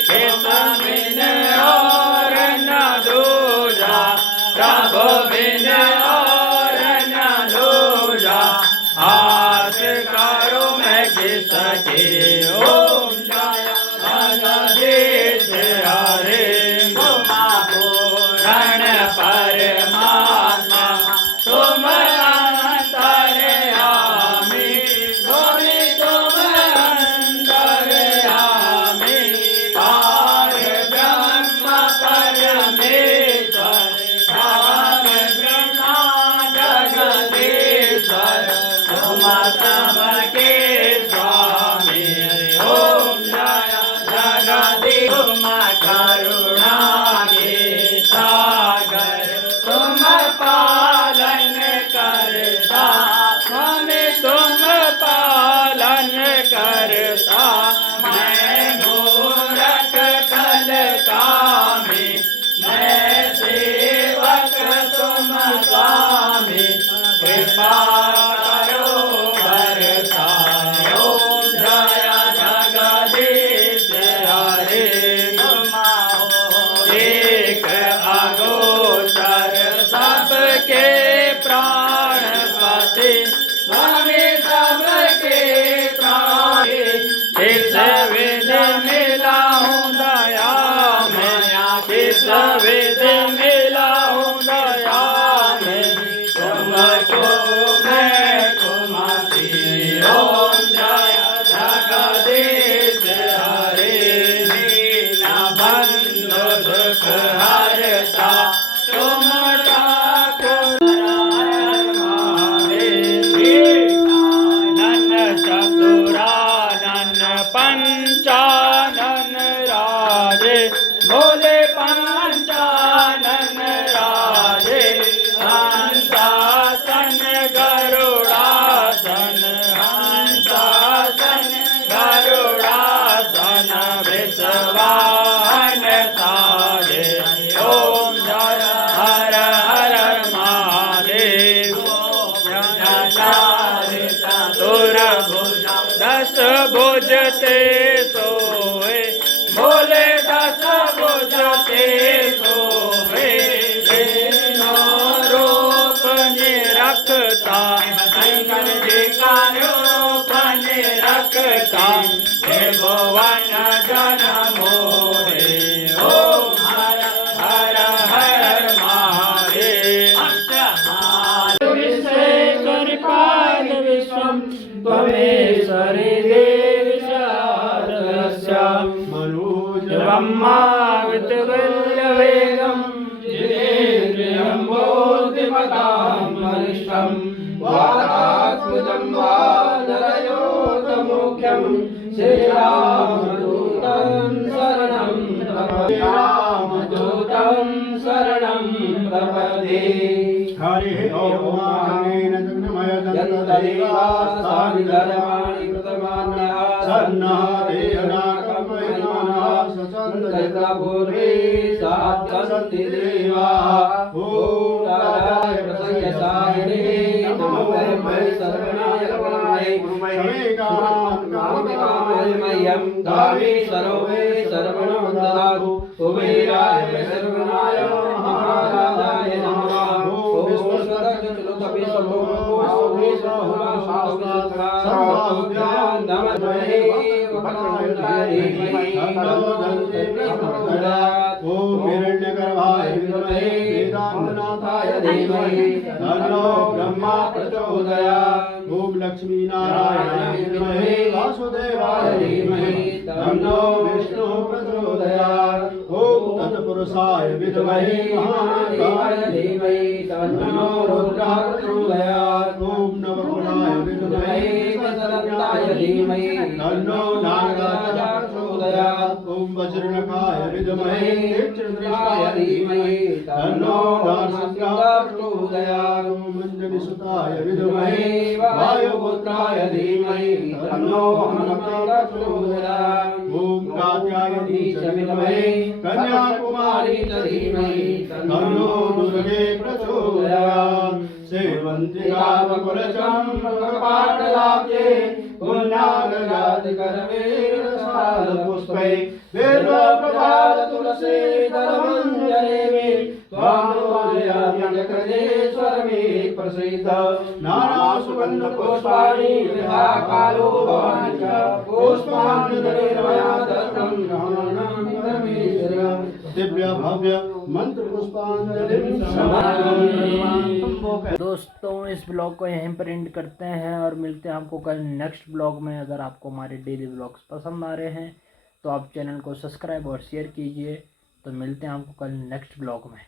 कैसा बिन और न दूजा, प्रभु बिन और न दूजा, हाथ करो मैं किसके। ओम जय जगदीश हरे पूर्ण परमात्मा तुम अंतर्यामी, गोरी तुम अंतर्यामी, पार ब्रह्म परमेश्वर, पार ब्रह्मा जगदीश्वर, तुम सबके स्वामी। ओम जय जगदीश तुम करुणा के सागर, तुम पालन करता, स्वामी तुम पालन करता, मैं मूरख कल कामी, मैं सेवक तुम स्वामी, कृपा करो भरता। ओम जय जगदीश हरे एक अगोचर सबके प्राणपति, स्वामी सबके प्राण, किस विध मिला हूँ दया में, किस विध मिला हूँ दया में, तुमको मैं कुमति। ओम जय जगदीश हरे दीन बंधु दुख हरता, तुम ठाकुर नन चतुरानन पंचानन राजे, भोले पंचानन राजे, हंसासन गरुड़ासन, हंसासन गरुड़ासन, वृषवाहन साजे। ओम जय हर हर महादेव। चतुर्भुज 10 भुज ते सोए, भोले 10 भुज ते सोए, रूप निरखता, शंकर जी का रूप निरखता, हे भुवन जन मोहे। ओम हर हर हर महादेव। विश्वेश्वर पाद विश्वम त्वमेश्वरी देवी शारदस्याम्, ब्रह्मावत वल्लवेगम्, जितेन्द्रियं बुद्धिमतां वरिष्ठं, वातात्मजं वानरयोतमुख्यं, श्रीरामदूतं शरणं प्रपद्ये, रामदूतं शरणं प्रपद्ये। हरिः ओम आनेन जगन्मय जन्तदेवास्तानि धर्माणि कृतमान्याः, सन्नादेयनाकमयमानः सचन्द्र पूर्वे सात्यन्ति देवा ॐ राजाय प्रसयसायिने नमो वै सर्वनाय गुणाय कामिकाय मह्यं दावे सर्वे सर्वणो ददातु कुबेराय सर्वनाय महाराजाय नमः ॐ विश्वदक्षिणोतपि सर्वोपि नमस्ते वक्रतुण्डाय ओम हिरण्यगर्भाय विद्महे वेदांतनाथाय धीमहि तन्नो ब्रह्मा प्रचोदयात् ओम लक्ष्मी नारायणाय विद्महे वासुदेवाय धीमहि तन्नो विष्णु प्रचोदयात् ओम तत्पुरुषाय विद्महे महादेवाय धीमहि तन्नो रुद्रः प्रचोदयात् ओम नवग्रहाय विद्महे वज्रनखाय धीमहि तन्नो नागराजः प्रचोदयात् ओम वज्रनखाय विद्महे तीक्ष्णदृष्टाय धीमहि तन्नो नारसिंहः प्रचोदयात् ओम अंजनीसुताय विद्महे वायुपुत्राय धीमहि तन्नो हनुमन्तः प्रचोदयात् ओम कात्यायनी च विद्महे कन्याकुमारी च धीमहि तन्नो दुर्गे प्रचोदयात् सेवन्ति कामकुलचम्पकपाटलाब्जे पुण्यागरादिकरवेरसालपुष्पै वेदप्रभातुलसीधरमञ्जनेमि त्वामोदयाम्यजगदेश्वरमे प्रसीद नानासुगन्धपुष्पाणि यथा कालो भवानि च पुष्पाण्यधरेर्मया दत्तं गृहाणामि परमेश्वर दिव्य भव्य मंत्र पुष्पांजलिं समर्पयामि। दोस्तों इस ब्लॉग को यहीं पर एंड करते हैं और मिलते हैं आपको कल नेक्स्ट ब्लॉग में। अगर आपको हमारे डेली ब्लॉग्स पसंद आ रहे हैं तो आप चैनल को सब्सक्राइब और शेयर कीजिए। तो मिलते हैं आपको कल नेक्स्ट ब्लॉग में।